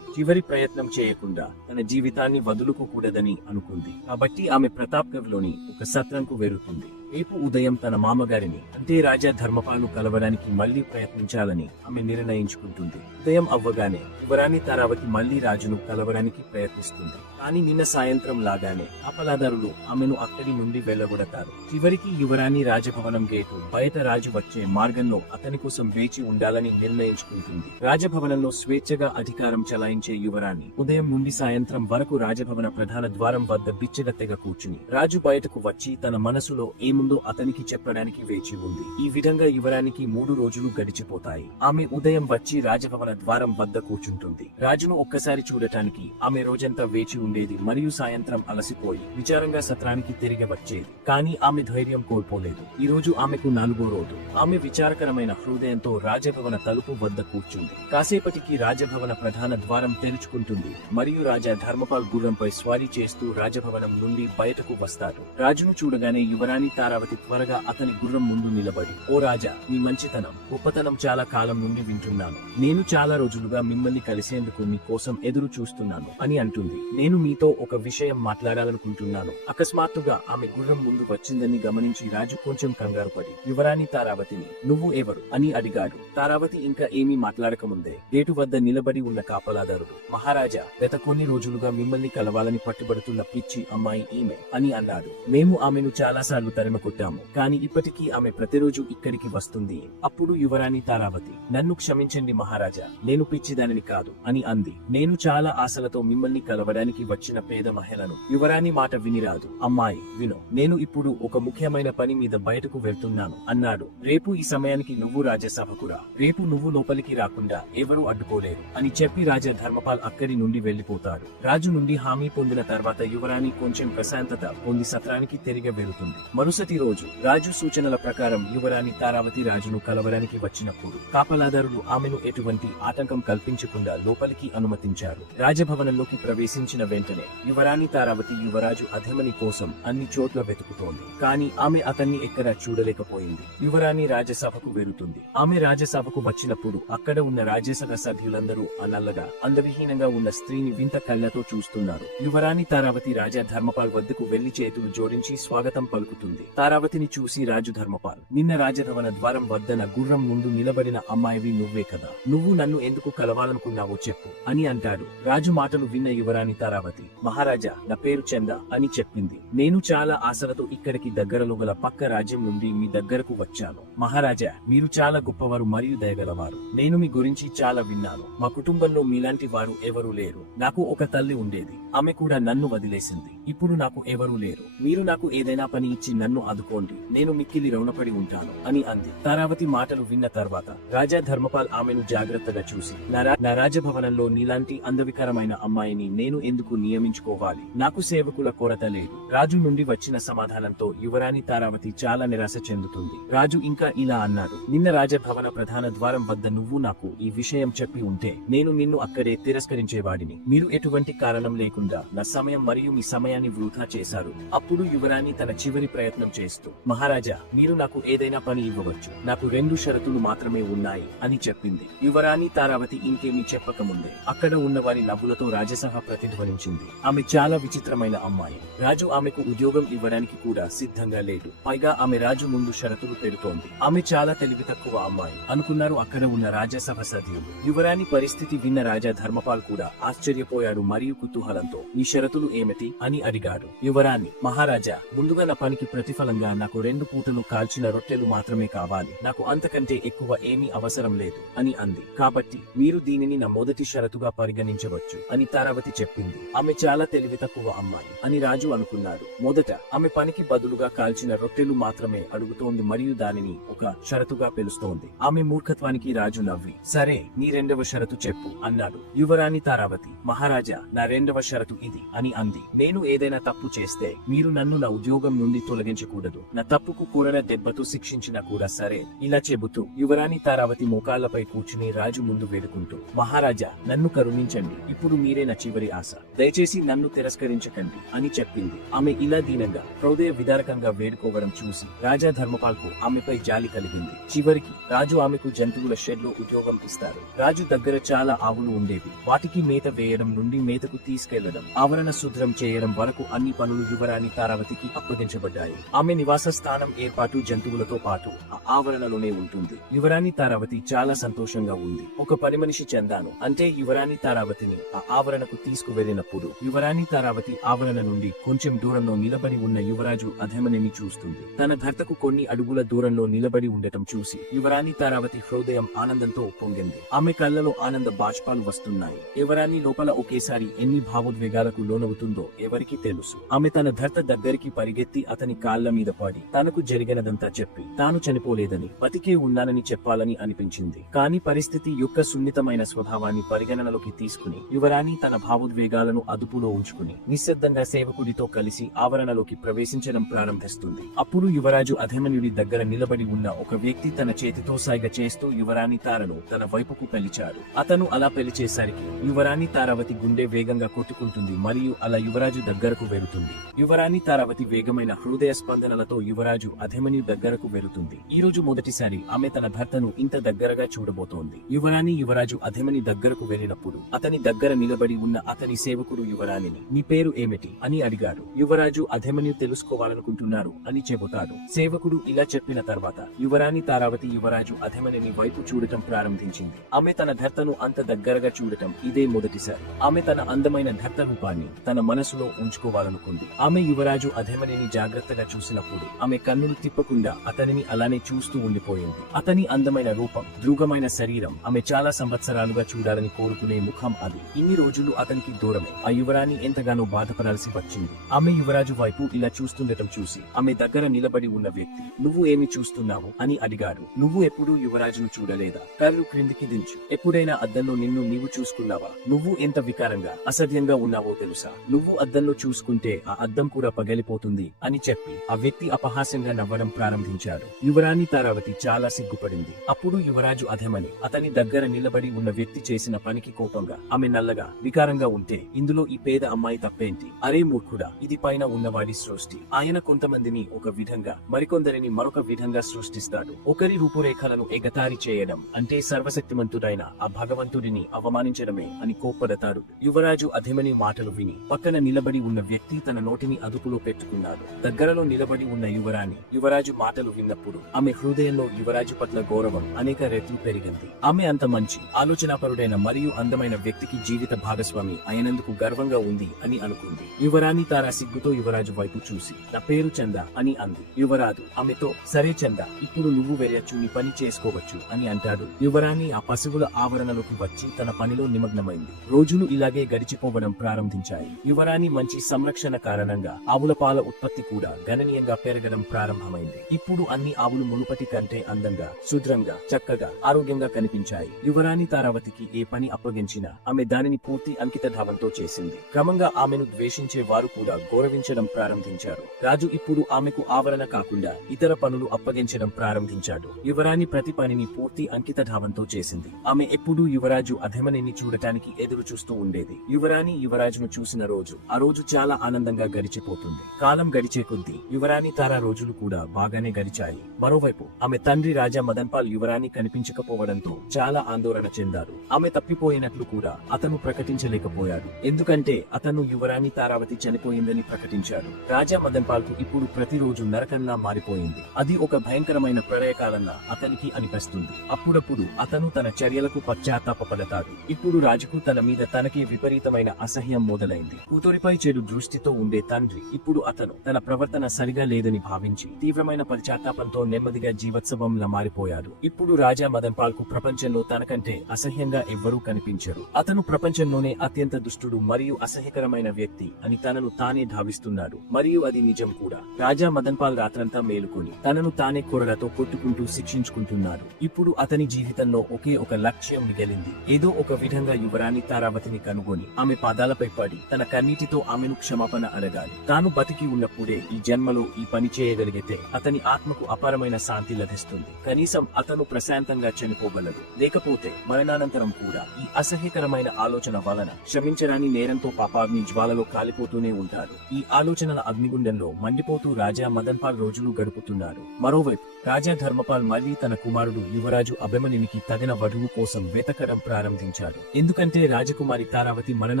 చివరి ప్రయత్నం చేయకుండా తన జీవితాన్ని వదులుకోకూడదని అనుకుంది. కాబట్టి ఆమె ప్రతాప్గఢ్లోని ఒక సత్రంకు వెళుతుంది. రేపు ఉదయం తన మామగారిని అంటే రాజా ధర్మపాల్ను కలవడానికి మళ్లీ ప్రయత్నించాలని ఆమె నిర్ణయించుకుంటుంది. ఉదయం అవ్వగానే యువరాణి తారావతి మళ్లీ రాజును కలవడానికి ప్రయత్నిస్తుంది. కానీ నిన్న సాయంత్రం లాగానే కాపలాదారులు ఆమెను అక్కడి నుండి వెళ్లగొడతారు. చివరికి యువరాణి రాజభవనం గేటు బయట రాజు వచ్చే మార్గంలో అతని కోసం వేచి ఉండాలని నిర్ణయించుకుంటుంది. రాజభవనంలో స్వేచ్ఛగా అధికారం చలాయించే యువరాణి ఉదయం నుండి సాయంత్రం వరకు రాజభవన ప్రధాన ద్వారం వద్ద బిచ్చగత్తెగా కూర్చుని రాజు బయటకు వచ్చి తన మనసులో ఏముందో అతనికి చెప్పడానికి వేచి ఉంది. ఈ విధంగా యువరానికి 3 రోజులు గడిచిపోతాయి. ఆమె ఉదయం వచ్చి రాజభవన ద్వారం వద్ద కూర్చుంటుంది. రాజును ఒక్కసారి చూడటానికి ఆమె రోజంతా వేచి ఉండేది మరియు సాయంత్రం అలసిపోయి విచారంగా సత్రానికి తిరిగి వచ్చేది. కానీ ఆమె ధైర్యం కోల్పోలేదు. ఈ రోజు ఆమెకు 4వ రోజు. ఆమె విచారకరమైన హృదయంతో రాజభవన తలుపు వద్ద కూర్చుంది. కాసేపటికి రాజభవన ప్రధాన ద్వారం తెరుచుకుంటుంది మరియు రాజా ధర్మపాల్ గుర్రంపై స్వారీ చేస్తూ రాజభవనం నుండి బయటకు వస్తాడు. రాజును చూడగానే యువరాణి తారావతి త్వరగా అతని గుర్రం ముందు నిలబడి, ఓ రాజా, మీ మంచితనం గొప్పతనం చాలా కాలం నుండి వింటున్నాను. నేను చాలా రోజులుగా మిమ్మల్ని కలిసేందుకు మీ కోసం ఎదురు చూస్తున్నాను అని అంటుంది. నేను మీతో ఒక విషయం మాట్లాడాలనుకుంటున్నాను. అకస్మాత్తుగా ఆమె గుర్రం ముందు వచ్చిందని గమనించి రాజు కొంచెం కంగారు పడి యువరాణి తారావతిని, నువ్వు ఎవరు అని అడిగాడు. తారావతి ఇంకా ఏమీ మాట్లాడకముందే గేటు వద్ద నిలబడి ఉన్న కాపలాదారుడు, మహారాజా, గత కొన్ని రోజులుగా మిమ్మల్ని కలవాలని పట్టుబడుతున్న పిచ్చి అమ్మాయి ఈమె అని అన్నాడు. మేము ఆమెను చాలాసార్లు తరిమ కొట్టాము, కానీ ఇప్పటికీ ఆమె ప్రతిరోజు ఇక్కడికి వస్తుంది. అప్పుడు యువరాణి తారావతి, నన్ను క్షమించండి మహారాజా, నేను పిచ్చిదానిని కాదు అని అంది. నేను చాలా ఆశలతో మిమ్మల్ని కలవడానికి వచ్చిన పేద మహిళను. యువరాణి మాట వినిరాదు. అమ్మాయి విను, నేను ఇప్పుడు ఒక ముఖ్యమైన పని మీద బయటకు వెళ్తున్నాను అన్నాడు. రేపు ఈ సమయానికి నువ్వు రాజ్యసభకురా. రేపు నువ్వు లోపలికి రాకుండా ఎవరూ అడ్డుకోలేరు అని చెప్పి రాజా ధర్మపాల్ అక్కడి నుండి వెళ్లిపోతాడు. రాజు నుండి హామీ పొందిన తర్వాత యువరాణి కొంచెం ప్రశాంతత పొంది సత్రానికి తిరిగి వెళుతుంది. మరుసటి రోజు రాజు సూచనల ప్రకారం యువరాణి తారావతి రాజును కలవడానికి వచ్చినప్పుడు కాపలాదారులు ఆమెను ఎటువంటి ఆటంకం కల్పించకుండా లోపలికి అనుమతించారు. రాజభవనంలోకి ప్రవేశించిన వెంటనే యువరాణి తారావతి యువరాజు అధమని కోసం అన్ని చోట్ల వెతుకుతోంది. కానీ ఆమె అతన్ని ఎక్కడా చూడలేకపోయింది. యువరాణి రాజ్యసభకు వెళుతుంది. ఆమె రాజ్యసభకు వచ్చినప్పుడు అక్కడ ఉన్న రాజ్యసభ సభ్యులందరూ నల్లగా అందవిహీనంగా ఉన్న స్త్రీని వింత కళ్ళతో చూస్తున్నారు. యువరాణి తారావతి రాజా ధర్మపాల్ వద్దకు వెళ్లి చేతులు జోడించి స్వాగతం పలుకుతుంది. తారావతిని చూసి రాజు ధర్మపాల్, నిన్న రాజభవన ద్వారం వద్ద నా గుర్రం ముందు నిలబడిన అమ్మాయివి నువ్వే కదా, నువ్వు నన్ను ఎందుకు కలవాలనుకున్నావో చెప్పు అని అంటాడు. రాజు మాటలు విన్న యువరాణి తారావతి, మహారాజా, నా పేరు చంద అని చెప్పింది. నేను చాలా ఆశలతో ఇక్కడికి దగ్గరలో గల పక్క రాజ్యం నుండి మీ దగ్గరకు వచ్చాను. మహారాజా, మీరు చాలా గొప్పవారు మరియు దయగలవారు. నేను మీ గురించి చాలా విన్నాను. మా కుటుంబంలో మీలాంటి వారు ఎవరూ లేరు. నాకు ఒక తల్లి ఉండేది. ఆమె కూడా నన్ను వదిలేసింది. ఇప్పుడు నాకు ఎవరూ లేరు. మీరు నాకు ఏదైనా పని ఇచ్చి నన్ను ఆదుకోండి. నేను మిక్కిలి రుణపడి ఉంటాను అని అంది. తారావతి మాటలు విన్న తర్వాత రాజా ధర్మపాల్ ఆమెను జాగ్రత్తగా చూసి, నా రాజభవనంలో నీలాంటి అందవికరమైన అమ్మాయిని నేను ఎందుకు నియమించుకోవాలి? నాకు సేవకుల కొరత లేదు. రాజు నుండి వచ్చిన సమాధానంతో యువరాణి తారావతి చాలా నిరాశ చెందుతుంది. రాజు ఇంకా ఇలా అన్నాడు, నిన్న రాజభవన ప్రధాన ద్వారం వద్ద నువ్వు నాకు ఈ విషయం చెప్పి ఉంటే నేను నిన్ను అక్కడే తిరస్కరించేవాడిని. మీరు ఎటువంటి కారణం లేకుండా నా సమయం మరియు మీ సమయాన్ని వృధా చేశారు. అప్పుడు యువరాణి తన చివరి ప్రయత్నం చేస్తూ, మహారాజా, మీరు నాకు ఏదైనా పని ఇవ్వవచ్చు. నాకు 2 షరతులు మాత్రమే ఉన్నాయి అని చెప్పింది. యువరాణి తారావతి ఇంకేమీ చెప్పకముందే అక్కడ ఉన్న వారి నవ్వులతో రాజసభ ప్రతిధ్వనించింది. ఆమె చాలా విచిత్రమైన అమ్మాయి. రాజు ఆమెకు ఉద్యోగం ఇవ్వడానికి కూడా సిద్ధంగా లేడు. పైగా ఆమె రాజు ముందు షరతులు పెడుతోంది. ఆమె చాలా తెలివి తక్కువ అమ్మాయి అనుకున్నారు అక్కడ ఉన్న రాజ్యసభ సభ్యులు. యువరాణి పరిస్థితి విన్న రాజా ధర్మపాల్ కూడా ఆశ్చర్యపోయాడు మరియు కుతూహలంతో, ఈ షరతులు ఏమిటి అని అడిగాడు. యువరాణి, మహారాజా, ముందుగా నా పనికి ప్రతిఫలం ప్రతిఫలంగా నాకు 2 పూటలు కాల్చిన రొట్టెలు మాత్రమే కావాలి, నాకు అంతకంటే ఎక్కువ ఏమీ అవసరం లేదు అని అంది. కాబట్టి మీరు దీనిని నా మొదటి షరతుగా పరిగణించవచ్చు అని తారావతి చెప్పింది. ఆమె చాలా తెలివి తక్కువ అమ్మాయి అని రాజు అనుకున్నాడు. మొదట ఆమె పనికి బదులుగా కాల్చిన రొట్టెలు మాత్రమే అడుగుతోంది మరియు దానిని ఒక షరతుగా పిలుస్తోంది. ఆమె మూర్ఖత్వానికి రాజు నవ్వి, సరే నీ 2వ షరతు చెప్పు అన్నాడు. యువరాణి తారావతి, మహారాజా నా 2వ షరతు ఇది అని అంది. నేను ఏదైనా తప్పు చేస్తే మీరు నన్ను నా ఉద్యోగం నుండి తొలగించకూడదు, నా తప్పుకు కూరల దెబ్బతో శిక్షించినా కూడా సరే. ఇలా చెబుతూ యువరాణి తారావతి మోకాళ్లపై కూర్చుని రాజు ముందు వేడుకుంటూ, మహారాజా నన్ను కరుణించండి, ఇప్పుడు మీరే నా చివరి ఆశ, దయచేసి నన్ను తిరస్కరించకండి అని చెప్పింది. ఆమె ఇలా దీనంగా హృదయ విదారకంగా వేడుకోవడం చూసి రాజా ధర్మపాల్కు ఆమెపై జాలి కలిగింది. చివరికి రాజు ఆమెకు జంతువుల షెడ్ లో ఉద్యోగం ఇస్తారు. రాజు దగ్గర చాలా ఆవులు ఉండేవి. వాటికి మేత వేయడం నుండి మేతకు తీసుకెళ్లడం, ఆవరణ శుభ్రం చేయడం వరకు అన్ని పనులు యువరాణి తారావతికి అప్పగించబడ్డాయి. ఆమె నివాస స్థానం ఏర్పాటు జంతువులతో పాటు ఆ ఆవరణలోనే ఉంటుంది. యువరాణి తారావతి చాలా సంతోషంగా ఉంది. ఒక పని మనిషి చందాను అంటే యువరాణి తారావతిని ఆ ఆవరణకు తీసుకువెళ్లినప్పుడు యువరాణి తారావతి ఆవరణ నుండి కొంచెం దూరంలో నిలబడి ఉన్న యువరాజు అధమనిని చూస్తుంది. తన భర్తకు కొన్ని అడుగుల దూరంలో నిలబడి ఉండటం చూసి యువరాణి తారావతి హృదయం ఆనందంతో ఉప్పొంగింది. ఆమె కళ్ళలో ఆనంద బాష్పాలు వస్తున్నాయి. యువరాణి లోపల ఒకేసారి ఎన్ని భావోద్వేగాలకు లోనవుతుందో ఎవరికి తెలుసు. ఆమె తన భర్త దగ్గరికి పరిగెత్తి అతని కాళ్ల మీద పడి తనకు జరిగినదంతా చెప్పి తాను చనిపోలేదని, బతికే ఉన్నానని చెప్పాలని అనిపించింది. కానీ పరిస్థితి యొక్క సున్నితమైన స్వభావాన్ని పరిగణనలోకి తీసుకుని యువరాణి తన భావోద్వేగాలను అదుపులో ఉంచుకుని నిశ్శబ్దంగా సేవకుడితో కలిసి ఆవరణలోకి ప్రవేశించడం ప్రారంభిస్తుంది. అప్పుడు యువరాజు అధమన్యుడి దగ్గర నిలబడి ఉన్న ఒక వ్యక్తి తన చేతితో సైగ చేస్తూ యువరాణి తారను తన వైపుకు పిలిచాడు. అతను అలా పిలిచేసరికి యువరాణి తారావతి గుండె వేగంగా కొట్టుకుంటుంది మరియు అలా యువరాజు దగ్గరకు వెళుతుంది. యువరాణి తారావతి వేగమైన హృదయ స్పందనలతో యువరాజు అధమన్యు దగ్గరకు వెళుతుంది. ఈ రోజు మొదటిసారి ఆమె తన భర్తను ఇంత దగ్గరగా చూడబోతోంది. యువరాణి యువరాజు అధమని దగ్గరకు వెళ్ళినప్పుడు అతని దగ్గర నిలబడి ఉన్న అతని సేవకుడు యువరాణిని, నీ పేరు ఏమిటి అని అడిగాడు. యువరాజు అధమన్యు తెలుసుకోవాలనుకుంటున్నారు అని చెబుతాడు. సేవకుడు ఇలా చెప్పిన తర్వాత యువరాణి తారావతి యువరాజు అధమనిని వైపు చూడటం ప్రారంభించింది. ఆమె తన భర్తను అంత దగ్గరగా చూడటం ఇదే మొదటిసారి. ఆమె తన అందమైన భర్త రూపాన్ని తన మనసులో ఉంచుకోవాలనుకుంది. ఆమె యువరాజు అధమనిని జాగ్రత్తగా చూసినప్పుడు ఆమె కన్నులు తిప్పకుండా అతనిని అలానే చూస్తూ ఉండిపోయింది. అతని అందమైన రూపం, దృఢమైన శరీరం, ఆమె చాలా సంవత్సరాలుగా చూడాలని కోరుకునే ముఖం అది. ఇన్ని రోజులు అతనికి దూరమే. ఆ యువరాణి ఎంతగానో బాధపడాల్సి వచ్చింది. ఆమె యువరాజు వైపు ఇలా చూస్తుండటం చూసి ఆమె దగ్గర నిలబడి ఉన్న వ్యక్తి, నువ్వు ఏమి చూస్తున్నావు అని అడిగాడు. నువ్వు ఎప్పుడూ యువరాజును చూడలేదా? కళ్ళు క్రిందికి దించు. ఎప్పుడైనా అద్దంలో నిన్ను నీవు చూసుకున్నావా? నువ్వు ఎంత వికారంగా, అసహ్యంగా ఉన్నావో తెలుసా? నువ్వు అద్దంలో చూసుకుంటే ఆ అద్దం కూడా పగిలిపోతుంది అని చెప్పి ఆ వ్యక్తి అపహాస్యంగా నవ్వడం ప్రారంభించాడు. యువరాణి తారావతి చాలా సిగ్గుపడింది. అప్పుడు యువరాజు అధమని అతని దగ్గర నిలబడి ఉన్న వ్యక్తి చేసిన పనికి కోపంగా, ఆమె నల్లగా, వికారంగా ఉంటే ఇందులో ఈ పేద అమ్మాయి తప్పేంటి? అరే మూర్ఖుడా, ఇది పైన ఉన్నవాడి సృష్టి. ఆయన కొంతమందిని ఒక విధంగా, మరికొందరిని మరొక విధంగా సృష్టిస్తాడు. ఒకరి రూపురేఖలను ఎగతాళి చేయడం అంటే సర్వశక్తిమంతుడైన ఆ భగవంతుడిని అవమానించడమే అని కోప్పడతాడు. యువరాజు అధమని మాటలు విని పక్కన నిలబడి ఉన్న వ్యక్తి తన నోటిని అదుపులో పెట్టుకున్నాడు. దగ్గరలో నిలబడి ఉన్న యువరాణి యువరాజు మాటలు విన్నప్పుడు ఆమె హృదయంలో యువరాజు పట్ల గౌరవం అనేక రెట్లు పెరిగింది. ఆమె అంత మంచి, ఆలోచనాపరుడైన మరియు అందమైన వ్యక్తికి జీవిత భాగస్వామి అయినందుకు గర్వంగా ఉంది అని అనుకుంది. యువరాణి తారా సిగ్గుతో యువరాజు వైపు చూసి, నా పేరు చంద అని అంది. యువరాజు ఆమెతో, సరే చంద, ఇప్పుడు నువ్వు వెళ్ళొచ్చు, నీ పని చేసుకోవచ్చు అని అంటాడు. యువరాణి ఆ పశువుల ఆవరణలోకి వచ్చి తన పనిలో నిమగ్నమైంది. రోజులు ఇలాగే గడిచిపోవడం ప్రారంభించాయి. యువరాణి మంచి సంరక్షణ కారణంగా ఆవుల పాల ఉత్పత్తి కూడా గణనీయంగా పెరగడం ప్రారంభమైంది. ఇప్పుడు అన్ని ఆవులు మునుపటి కంటే అందంగా, శుభ్రంగా, చక్కగా, ఆరోగ్యంగా కనిపించాయి. యువరాణి తారావతికి ఏ పని అప్పగించినా ఆమె దానిని పూర్తి అంకితభావంతో చేసింది. క్రమంగా ఆమెను ద్వేషించే వారు కూడా గౌరవించడం ప్రారంభించారు. రాజు ఇప్పుడు ఆమెకు ఆవరణ కాకుండా ఇతర పనులు అప్పగించడం ప్రారంభించాడు. యువరాణి ప్రతి పనిని పూర్తి అంకితభావంతో చేసింది. ఆమె ఎప్పుడూ యువరాజు అధమనిని చూడటానికి ఎదురు చూస్తూ ఉండేది. యువరాణి యువరాజును చూసిన రోజు ఆ రోజు చాలా ఆనందంగా గడిచిపోతుంది. కాలం గడిచే కొద్దీ యువరాణి తారా రోజులు కూడా బాగానే గడిచాయి. మరోవైపు ఆమె తండ్రి రాజా మదన్పాల్ యువరాణి కనిపించకపోవడంతో చాలా ఆందోళన చెందారు. ఆమె తప్పిపోయినట్లు కూడా అతను ప్రకటించలేకపోయాడు. ఎందుకంటే అతను యువరాణి తారావతి చనిపోయిందని ప్రకటించాడు. రాజా మదన్పాల్ కు ఇప్పుడు ప్రతిరోజు నరకంలా మారిపోయింది. అది ఒక భయంకరమైన ప్రళయకాలంగా అతనికి అనిపిస్తుంది. అప్పుడప్పుడు అతను తన చర్యలకు పశ్చాత్తాపపడతాడు. ఇప్పుడు రాజుకు తన మీద తనకే విపరీతమైన అసహ్యం మొదలైంది. కూతురిపై చెడు దృష్టితో ఉండే తండ్రి ఇప్పుడు అతను తన ప్రవర్తన సరిగా సరిగా లేదని భావించి తీవ్రమైన పశ్చాత్తాపంతో నెమ్మదిగా జీవోత్సవంలా మారిపోయాడు. ఇప్పుడు రాజా మదన్ పాల్ కు ప్రపంచంలో తనకంటే అసహ్యంగా ఎవ్వరూ కనిపించరు. అతను ప్రపంచంలోనే అత్యంత దుష్టుడు మరియు అసహ్యకరమైన వ్యక్తి అని తనను తానే భావిస్తున్నాడు. మరియు అది నిజం కూడా. రాజా మదన్ పాల్ రాత్రంతా మేలుకొని తనను తానే కొరడాతో కొట్టుకుంటూ శిక్షించుకుంటున్నాడు. ఇప్పుడు అతని జీవితంలో ఒకే ఒక లక్ష్యం మిగిలింది. ఏదో ఒక విధంగా యువరాణి తారావతిని కనుగొని ఆమె పాదాలపై పడి తన కన్నీటితో ఆమెను క్షమాపణ అడగాలి. తాను బతికి ఉన్నప్పుడే ఈ జన్మలో ఈ పని చేయగలిగితే అతని ఆత్మకు అపారమైన శాంతి లభిస్తుంది. కనీసం అతను ప్రశాంతంగా చనిపోగలడు. లేకపోతే మరణానంతరం కూడా ఈ అసహ్యకరమైన ఆలోచన వలన క్షమించరాని నేరంతో పాపాగ్ని జ్వాలలో కాలిపోతూనే ఉంటారు. ఈ ఆలోచనల అగ్నిగుండంలో మండిపోతూ రాజా మదన్ పాల్ రోజులు గడుపుతున్నాడు. మరోవైపు రాజా ధర్మపాల్ మళ్లీ తన కుమారుడు యువరాజు అభిమన్యునికి తగిన వధువు కోసం వెతకడం ప్రారంభించాడు. ఎందుకంటే రాజకుమారి తారావతి మరణ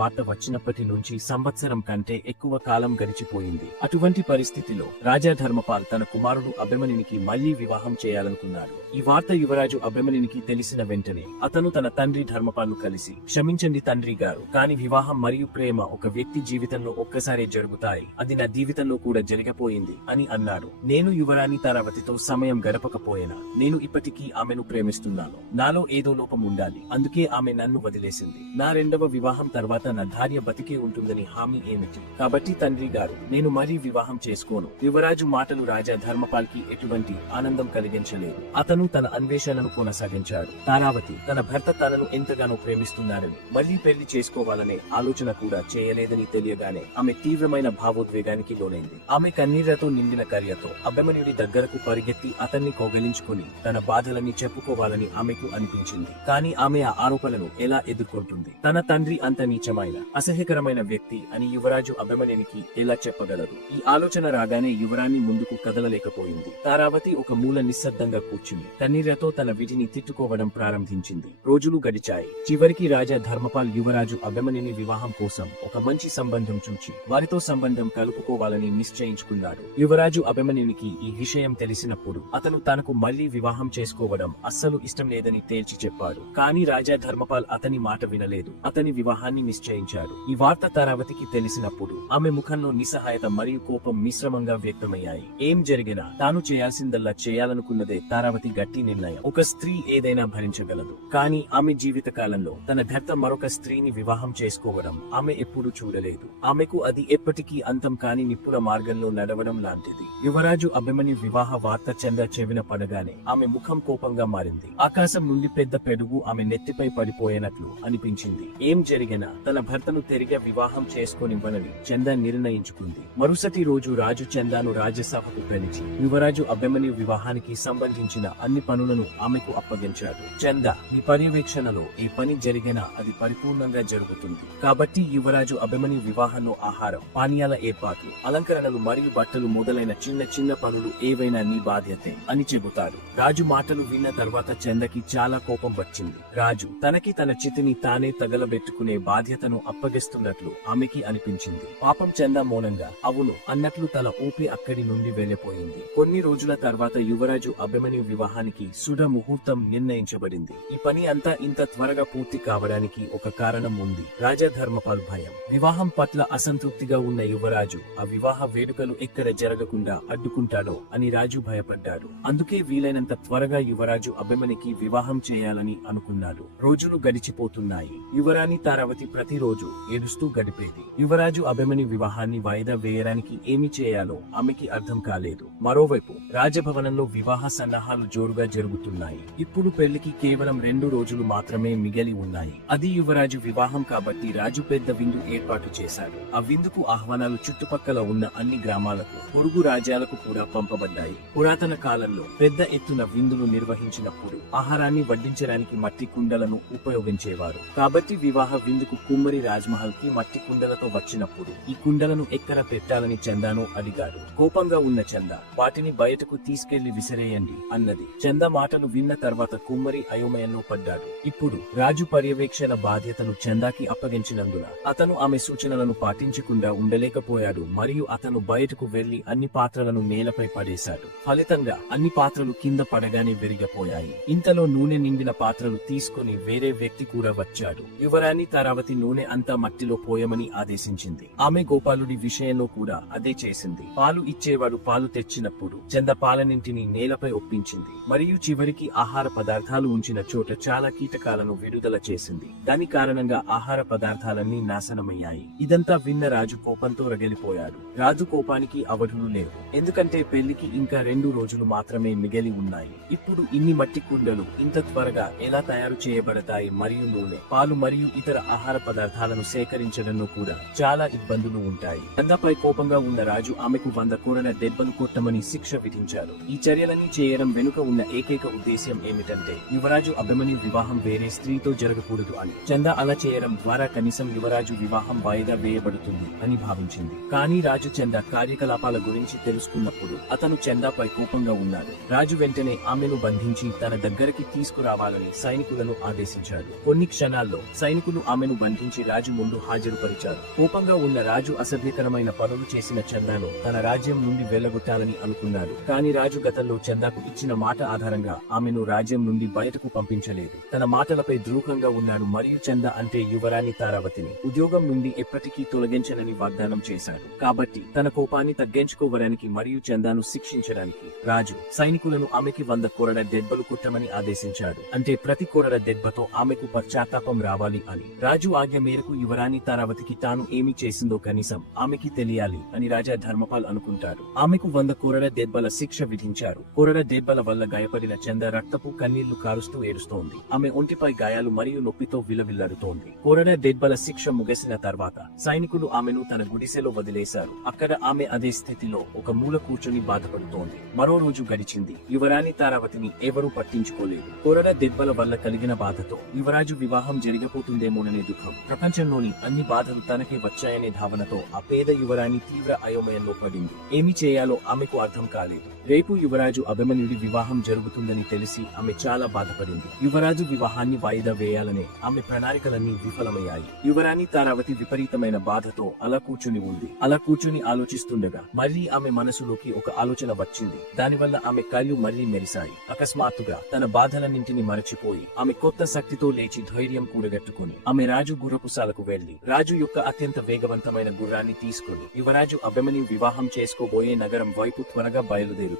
వార్త వచ్చినప్పటి నుంచి సంవత్సరం కంటే ఎక్కువ కాలం గడిచిపోయింది. అటువంటి పరిస్థితిలో రాజా ధర్మపాల్ తన కుమారుడు అభిమన్యునికి మళ్లీ వివాహం చేయాలనుకున్నాడు. ఈ వార్త యువరాజు అభిమన్యునికి తెలిసిన వెంటనే అతను తన తండ్రి ధర్మపాల్ను కలిసి, క్షమించండి తండ్రి గారు, కానీ వివాహం మరియు ప్రేమ ఒక వ్యక్తి జీవితంలో ఒక్కసారే జరుగుతాయి. అది నా జీవితంలో కూడా జరిగిపోయింది అని అన్నాడు. నేను యువరాణి తారావతితో సమయం గడపకపోయినా నేను ఇప్పటికీ ఆమెను ప్రేమిస్తున్నాను. నాలో ఏదో లోపం ఉండాలి, అందుకే ఆమె నన్ను వదిలేసింది. నా రెండవ వివాహం తర్వాత నా భార్య బతికే ఉంటుందని హామీ ఏమిటి? కాబట్టి తండ్రి గారు, నేను మరీ వివాహం చేసుకోను. యువరాజు మాటలు రాజా ధర్మపాల్ కి ఎటువంటి ఆనందం కలిగించలేదు. అతను తన అన్వేషణను కొనసాగించాడు. తారావతి తన భర్త తనను ఎంతగానో ప్రేమిస్తున్నారని, మళ్లీ పెళ్లి చేసుకోవాలనే ఆలోచన కూడా చేయలేదని తెలియగానే ఆమె తీవ్రమైన భావోద్వేగానికి లోనైంది. ఆమె కన్నీళ్లతో నిండిన కర్యతో అభిమన్యుడి దగ్గరకు పరిగెత్తి అతన్ని కౌగిలించుకుని తన బాధలని చెప్పుకోవాలని ఆమెకు అనిపించింది. కానీ ఆమె ఆ ఆరోపణలను ఎలా ఎదుర్కొంటుంది? తన తండ్రి అంత నీచమైన, అసహ్యకరమైన వ్యక్తి అని యువరాజు అభిమన్యునికి ఎలా చెప్పగలరు? ఈ ఆలోచన రాగానే యువరాణి ముందుకు కదలలేకపోయింది. తారావతి ఒక మూల నిశ్శబ్దంగా కూర్చుని కన్నీళ్లతో తన విధిని తిట్టుకోవడం ప్రారంభించింది. రోజులు గడిచాయి. చివరికి రాజా ధర్మపాల్ యువరాజు అభిమన్యుని వివాహం కోసం ఒక మంచి సంబంధం చూచి వారితో సంబంధం కలుపుకోవాలని నిశ్చయించుకున్నాడు. యువరాజు అభిమన్యునికి ఈ విషయం తెలిసినప్పుడు అతను తనకు మళ్లీ వివాహం చేసుకోవడం అస్సలు ఇష్టం లేదని తేల్చి చెప్పాడు. కానీ రాజా ధర్మపాల్ అతని మాట వినలేదు. అతని వివాహాన్ని నిశ్చయించాడు. ఈ వార్త తారావతికి తెలిసినప్పుడు ఆమె ముఖంలో నిస్సహాయత మరియు కోపం మిశ్రమంగా వ్యక్తమయ్యాయి. ఏం జరిగినా తాను చేయాల్సిందల్లా చేయాలనుకున్నదే తారావతి గట్టి నిర్ణయం. ఒక స్త్రీ ఏదైనా భరించగలదు, కానీ ఆమె జీవిత కాలంలో తన భర్త మరొక స్త్రీని వివాహం చేసుకోవడం ఆమె ఎప్పుడూ చూడలేదు. ఆమెకు అది ఎప్పటికీ అంతం కాని నిప్పుల మార్గంలో నడవడం లాంటిది. యువరాజు అభిమన్యు వివాహ వార్త చంద చెవిన పడగానే ఆమె ముఖం కోపంగా మారింది. ఆకాశం నుండి పెద్ద పెడుగు ఆమె నెత్తిపై పడిపోయినట్లు అనిపించింది. ఏం జరిగినా తన భర్తను తిరిగి వివాహం చేసుకోనివ్వనని చంద నిర్ణయించుకుంది. మరుసటి రోజు రాజు చందాను రాజ్యసభకు పిలిచి యువరాజు అభిమన్యు వివాహానికి సంబంధించిన అన్ని పనులను ఆమెకు అప్పగించాడు. చంద, నీ పర్యవేక్షణలో ఏ పని జరిగినా అది పరిపూర్ణంగా జరుగుతుంది. కాబట్టి యువరాజు అభిమన్యు వివాహంలో ఆహారం, పానీయాల ఏర్పాట్లు, అలంకరణలు మరియు బట్టలు మొదలైన చిన్న చిన్న పనులు ఏవైనా నీ బాధ్యతే అని చెబుతారు. రాజు మాటలు విన్న తర్వాత చందకి చాలా కోపం వచ్చింది. రాజు తనకి తన చితిని తానే తగలబెట్టుకునే బాధ్యతను అప్పగిస్తున్నట్లు ఆమెకి అనిపించింది. పాపం చంద మౌనంగా అవును అన్నట్లు తల ఊపి అక్కడి నుండి వెళ్లిపోయింది. కొన్ని రోజుల తర్వాత యువరాజు అభిమన్యు వివాహానికి శుభ ముహూర్తం నిర్ణయించబడింది. ఈ పని అంతా ఇంత త్వరగా పూర్తి కావడానికి ఒక కారణం ఉంది. రాజా ధర్మపాల్ భయం. వివాహం పట్ల అసంతృప్తిగా ఉన్న యువరాజు ఆ వివాహ వేడుకలు ఎక్కడ జరగకుండా అడ్డుకుంటాడో అని రాజు భయపడ్డాడు. అందుకే వీలైనంత త్వరగా యువరాజు అభిమన్యుకి వివాహం చేయాలని అనుకున్నాడు. రోజులు గడిచిపోతున్నాయి. యువరాణి తారావతి ప్రతిరోజు ఏడుస్తూ గడిపేది. యువరాజు అభిమన్యు వివాహాన్ని వాయిదా వేయడానికి ఏమి చేయాలో ఆమెకి అర్థం కాలేదు. మరోవైపు రాజభవనంలో వివాహ సన్నాహాలు జోరుగా జరుగుతున్నాయి. ఇప్పుడు పెళ్లికి కేవలం 2 రోజులు మాత్రమే మిగిలి ఉన్నాయి. అది యువరాజు వివాహం కాబట్టి రాజు పెద్ద విందు ఏర్పాటు చేశాడు. ఆ విందుకు ఆహ్వానాలు చుట్టుపక్కల ఉన్న అన్ని గ్రామాలకు, పొరుగు రాజ్యాలకు కూడా పంపబడ్డాయి. పురాతన కాలంలో పెద్ద ఎత్తున విందులు నిర్వహించినప్పుడు ఆహారాన్ని వడ్డించడానికి మట్టి కుండలను ఉపయోగించేవారు. కాబట్టి వివాహ విందుకు కుమ్మరి రాజ్మహల్ కి మట్టి కుండలతో వచ్చినప్పుడు ఈ కుండలను ఎక్కడ పెట్టాలని చందాను అడిగాడు. కోపంగా ఉన్న చంద వాటిని బయటకు తీసుకెళ్లి విసిరేయండి అన్నది. చంద మాటలు విన్న తర్వాత కుమ్మరి అయోమయంలో పడ్డాడు. ఇప్పుడు రాజు పర్యవేక్షణ బాధ్యతను చందాకి అప్పగించినందున అతను ఆమె సూచనలను పాటించకుండా ఉండలేకపోయాడు మరియు అతను బయటకు వెళ్లి అన్ని పాత్రలను నేలపై పడేశాడు. ఫలితంగా అన్ని పాత్రలు కింద పడగానే విరిగిపోయాయి. ఇంతలో నూనె నిండిన పాత్రలు తీసుకుని వేరే వ్యక్తి కూడా వచ్చాడు. యువరాణి తారావతి నూనె అంతా మట్టిలో పోయమని ఆదేశించింది. ఆమె గోపాలుడి విషయంలో కూడా అదే చేసింది. పాలు ఇచ్చేవాడు పాలు తెచ్చినప్పుడు చంద పాలనింటిని నేలపై ఒప్పించింది మరియు చివరికి ఆహార పదార్థాలు ఉంచిన చోట చాలా కీటకాలను విడుదల చేసింది. దాని కారణంగా ఆహార పదార్థాలన్నీ నాశనమయ్యాయి. ఇదంతా విన్న రాజు కోపంతో రగిలిపోయాడు. రాజు కోపానికి అవధులు లేవు, ఎందుకంటే పెళ్లికి ఇంకా 2 రోజులు మాత్రమే మిగిలి ఉన్నాయి. ఇప్పుడు ఇన్ని మట్టి కుండలు ఇంత త్వరగా ఎలా తయారు చేయబడతాయి? మరియు నూనె, పాలు మరియు ఇతర ఆహార పదార్థాలను సేకరించడంలో కూడా చాలా ఇబ్బందులు ఉంటాయి. చందాపై కోపంగా ఉన్న రాజు ఆమెకు 100 కోరల దెబ్బలు కొట్టమని శిక్ష విధించారు. ఈ చర్యలన్నీ చేయడం వెనుక ఉన్న ఏకైక ఉద్దేశ్యం ఏమిటంటే యువరాజు అభిమన్యు వివాహం వేరే స్త్రీతో జరగకూడదు అని. చంద అలా చేయడం ద్వారా కనీసం యువరాజు వివాహం వాయిదా వేయబడుతుంది అని భావించింది. కానీ రాజు చంద కార్యకలాపాల గురించి తెలుసుకున్నప్పుడు అతను చందాపై కోపంగా ఉన్నాడు. రాజు వెంటనే ఆమెను బంధించి తన దగ్గరికి తీసుకురావాలని సైనికులను ఆదేశించాడు. కొన్ని క్షణాల్లో సైనికులు ఆమెను బంధించి రాజు ముందు హాజరుపరిచారు. కోపంగా ఉన్న రాజు అసభ్యకరమైన పనులు చేసిన చందాను తన రాజ్యం నుండి వెళ్లగొట్టాలని అనుకున్నాడు. కానీ రాజు గతంలో చందాకు ఇచ్చిన మాట ఆధారంగా ఆమెను రాజ్యం నుండి బయటకు పంపించలేదు. తన మాటలపై ద్రూహంగా ఉన్నాడు మరియు చంద అంటే యువరాణి తారావతిని ఉద్యోగం నుండి ఎప్పటికీ తొలగించనని వాగ్దానం చేశాడు. కాబట్టి తన కోపాన్ని తగ్గించుకోవడానికి మరియు చందాను శిక్షించడానికి రాజు సైనికులను ఆమెకి 100 కోరల దెబ్బలు కొట్టమని ఆదేశించాడు. అంటే ప్రతి కోరల దెబ్బతో ఆమెకు పశ్చాత్తాపం రావాలి అని. రాజు ఆజ్ఞ మేరకు యువరాణి తారావతికి తాను ఏమి చేసిందో కనీసం ఆమెకి తెలియాలి అని రాజా ధర్మపాల్ అనుకుంటాడు. ఆమెకు 100 కోరల దెబ్బల శిక్ష విధించారు. కోరల దెబ్బల వల్ల గాయపడిన చంద రక్తపు కన్నీళ్లు కారుస్తూ ఏడుస్తోంది. ఆమె ఒంటిపై గాయాలు మరియు నొప్పితో విలవిల్లాడుతోంది. కోరల దెబ్బల శిక్ష ముగిసిన తర్వాత సైనికులు ఆమెను తన గుడిసెలో వదిలేశారు. అక్కడ ఆమె అదే స్థితిలో ఒక మూల కూర్చొని బాధపడుతోంది. మరో రోజు గడిచింది. యువరాణి తారావతిని ఎవరూ పట్టించుకోలేదు. కోరల దెబ్బల వల్ల కలిగిన బాధతో యువరాజు వివాహం జరిగిపోతుందేమోననే దుఃఖం, ప్రపంచంలోని అన్ని బాధలు తనకే వచ్చాయనే భావనతో ఆ పేద యువరాణి తీవ్ర అయోమయంలో పడింది. ఏమి చేయాలో ఆమెకు అర్థం కాలేదు. రేపు యువరాజు అభిమన్యుడి వివాహం జరుగుతుందని తెలిసి ఆమె చాలా బాధపడింది. యువరాజు వివాహాన్ని వాయిదా వేయాలనే ఆమె ప్రణాళికలన్నీ విఫలమయ్యాయి. యువరాణి తారావతి విపరీతమైన బాధతో అలా కూర్చుని ఉంది. అలా కూర్చుని ఆలోచిస్తుండగా మళ్లీ ఆమె మనసులోకి ఒక ఆలోచన వచ్చింది. దానివల్ల ఆమె కళ్ళు మళ్లీ మెరిశాయి. అకస్మాత్తుగా తన బాధలన్నింటినీ మరచిపోయి ఆమె కొత్త శక్తితో లేచి ధైర్యం కూడగట్టుకుని ఆమె రాజు గుర్రపుశాలకు వెళ్లి రాజు యొక్క అత్యంత వేగవంతమైన గుర్రాన్ని తీసుకుని యువరాజు అభిమన్యు వివాహం చేసుకోబోయే నగరం వైపు త్వరగా బయలుదేరుతుంది.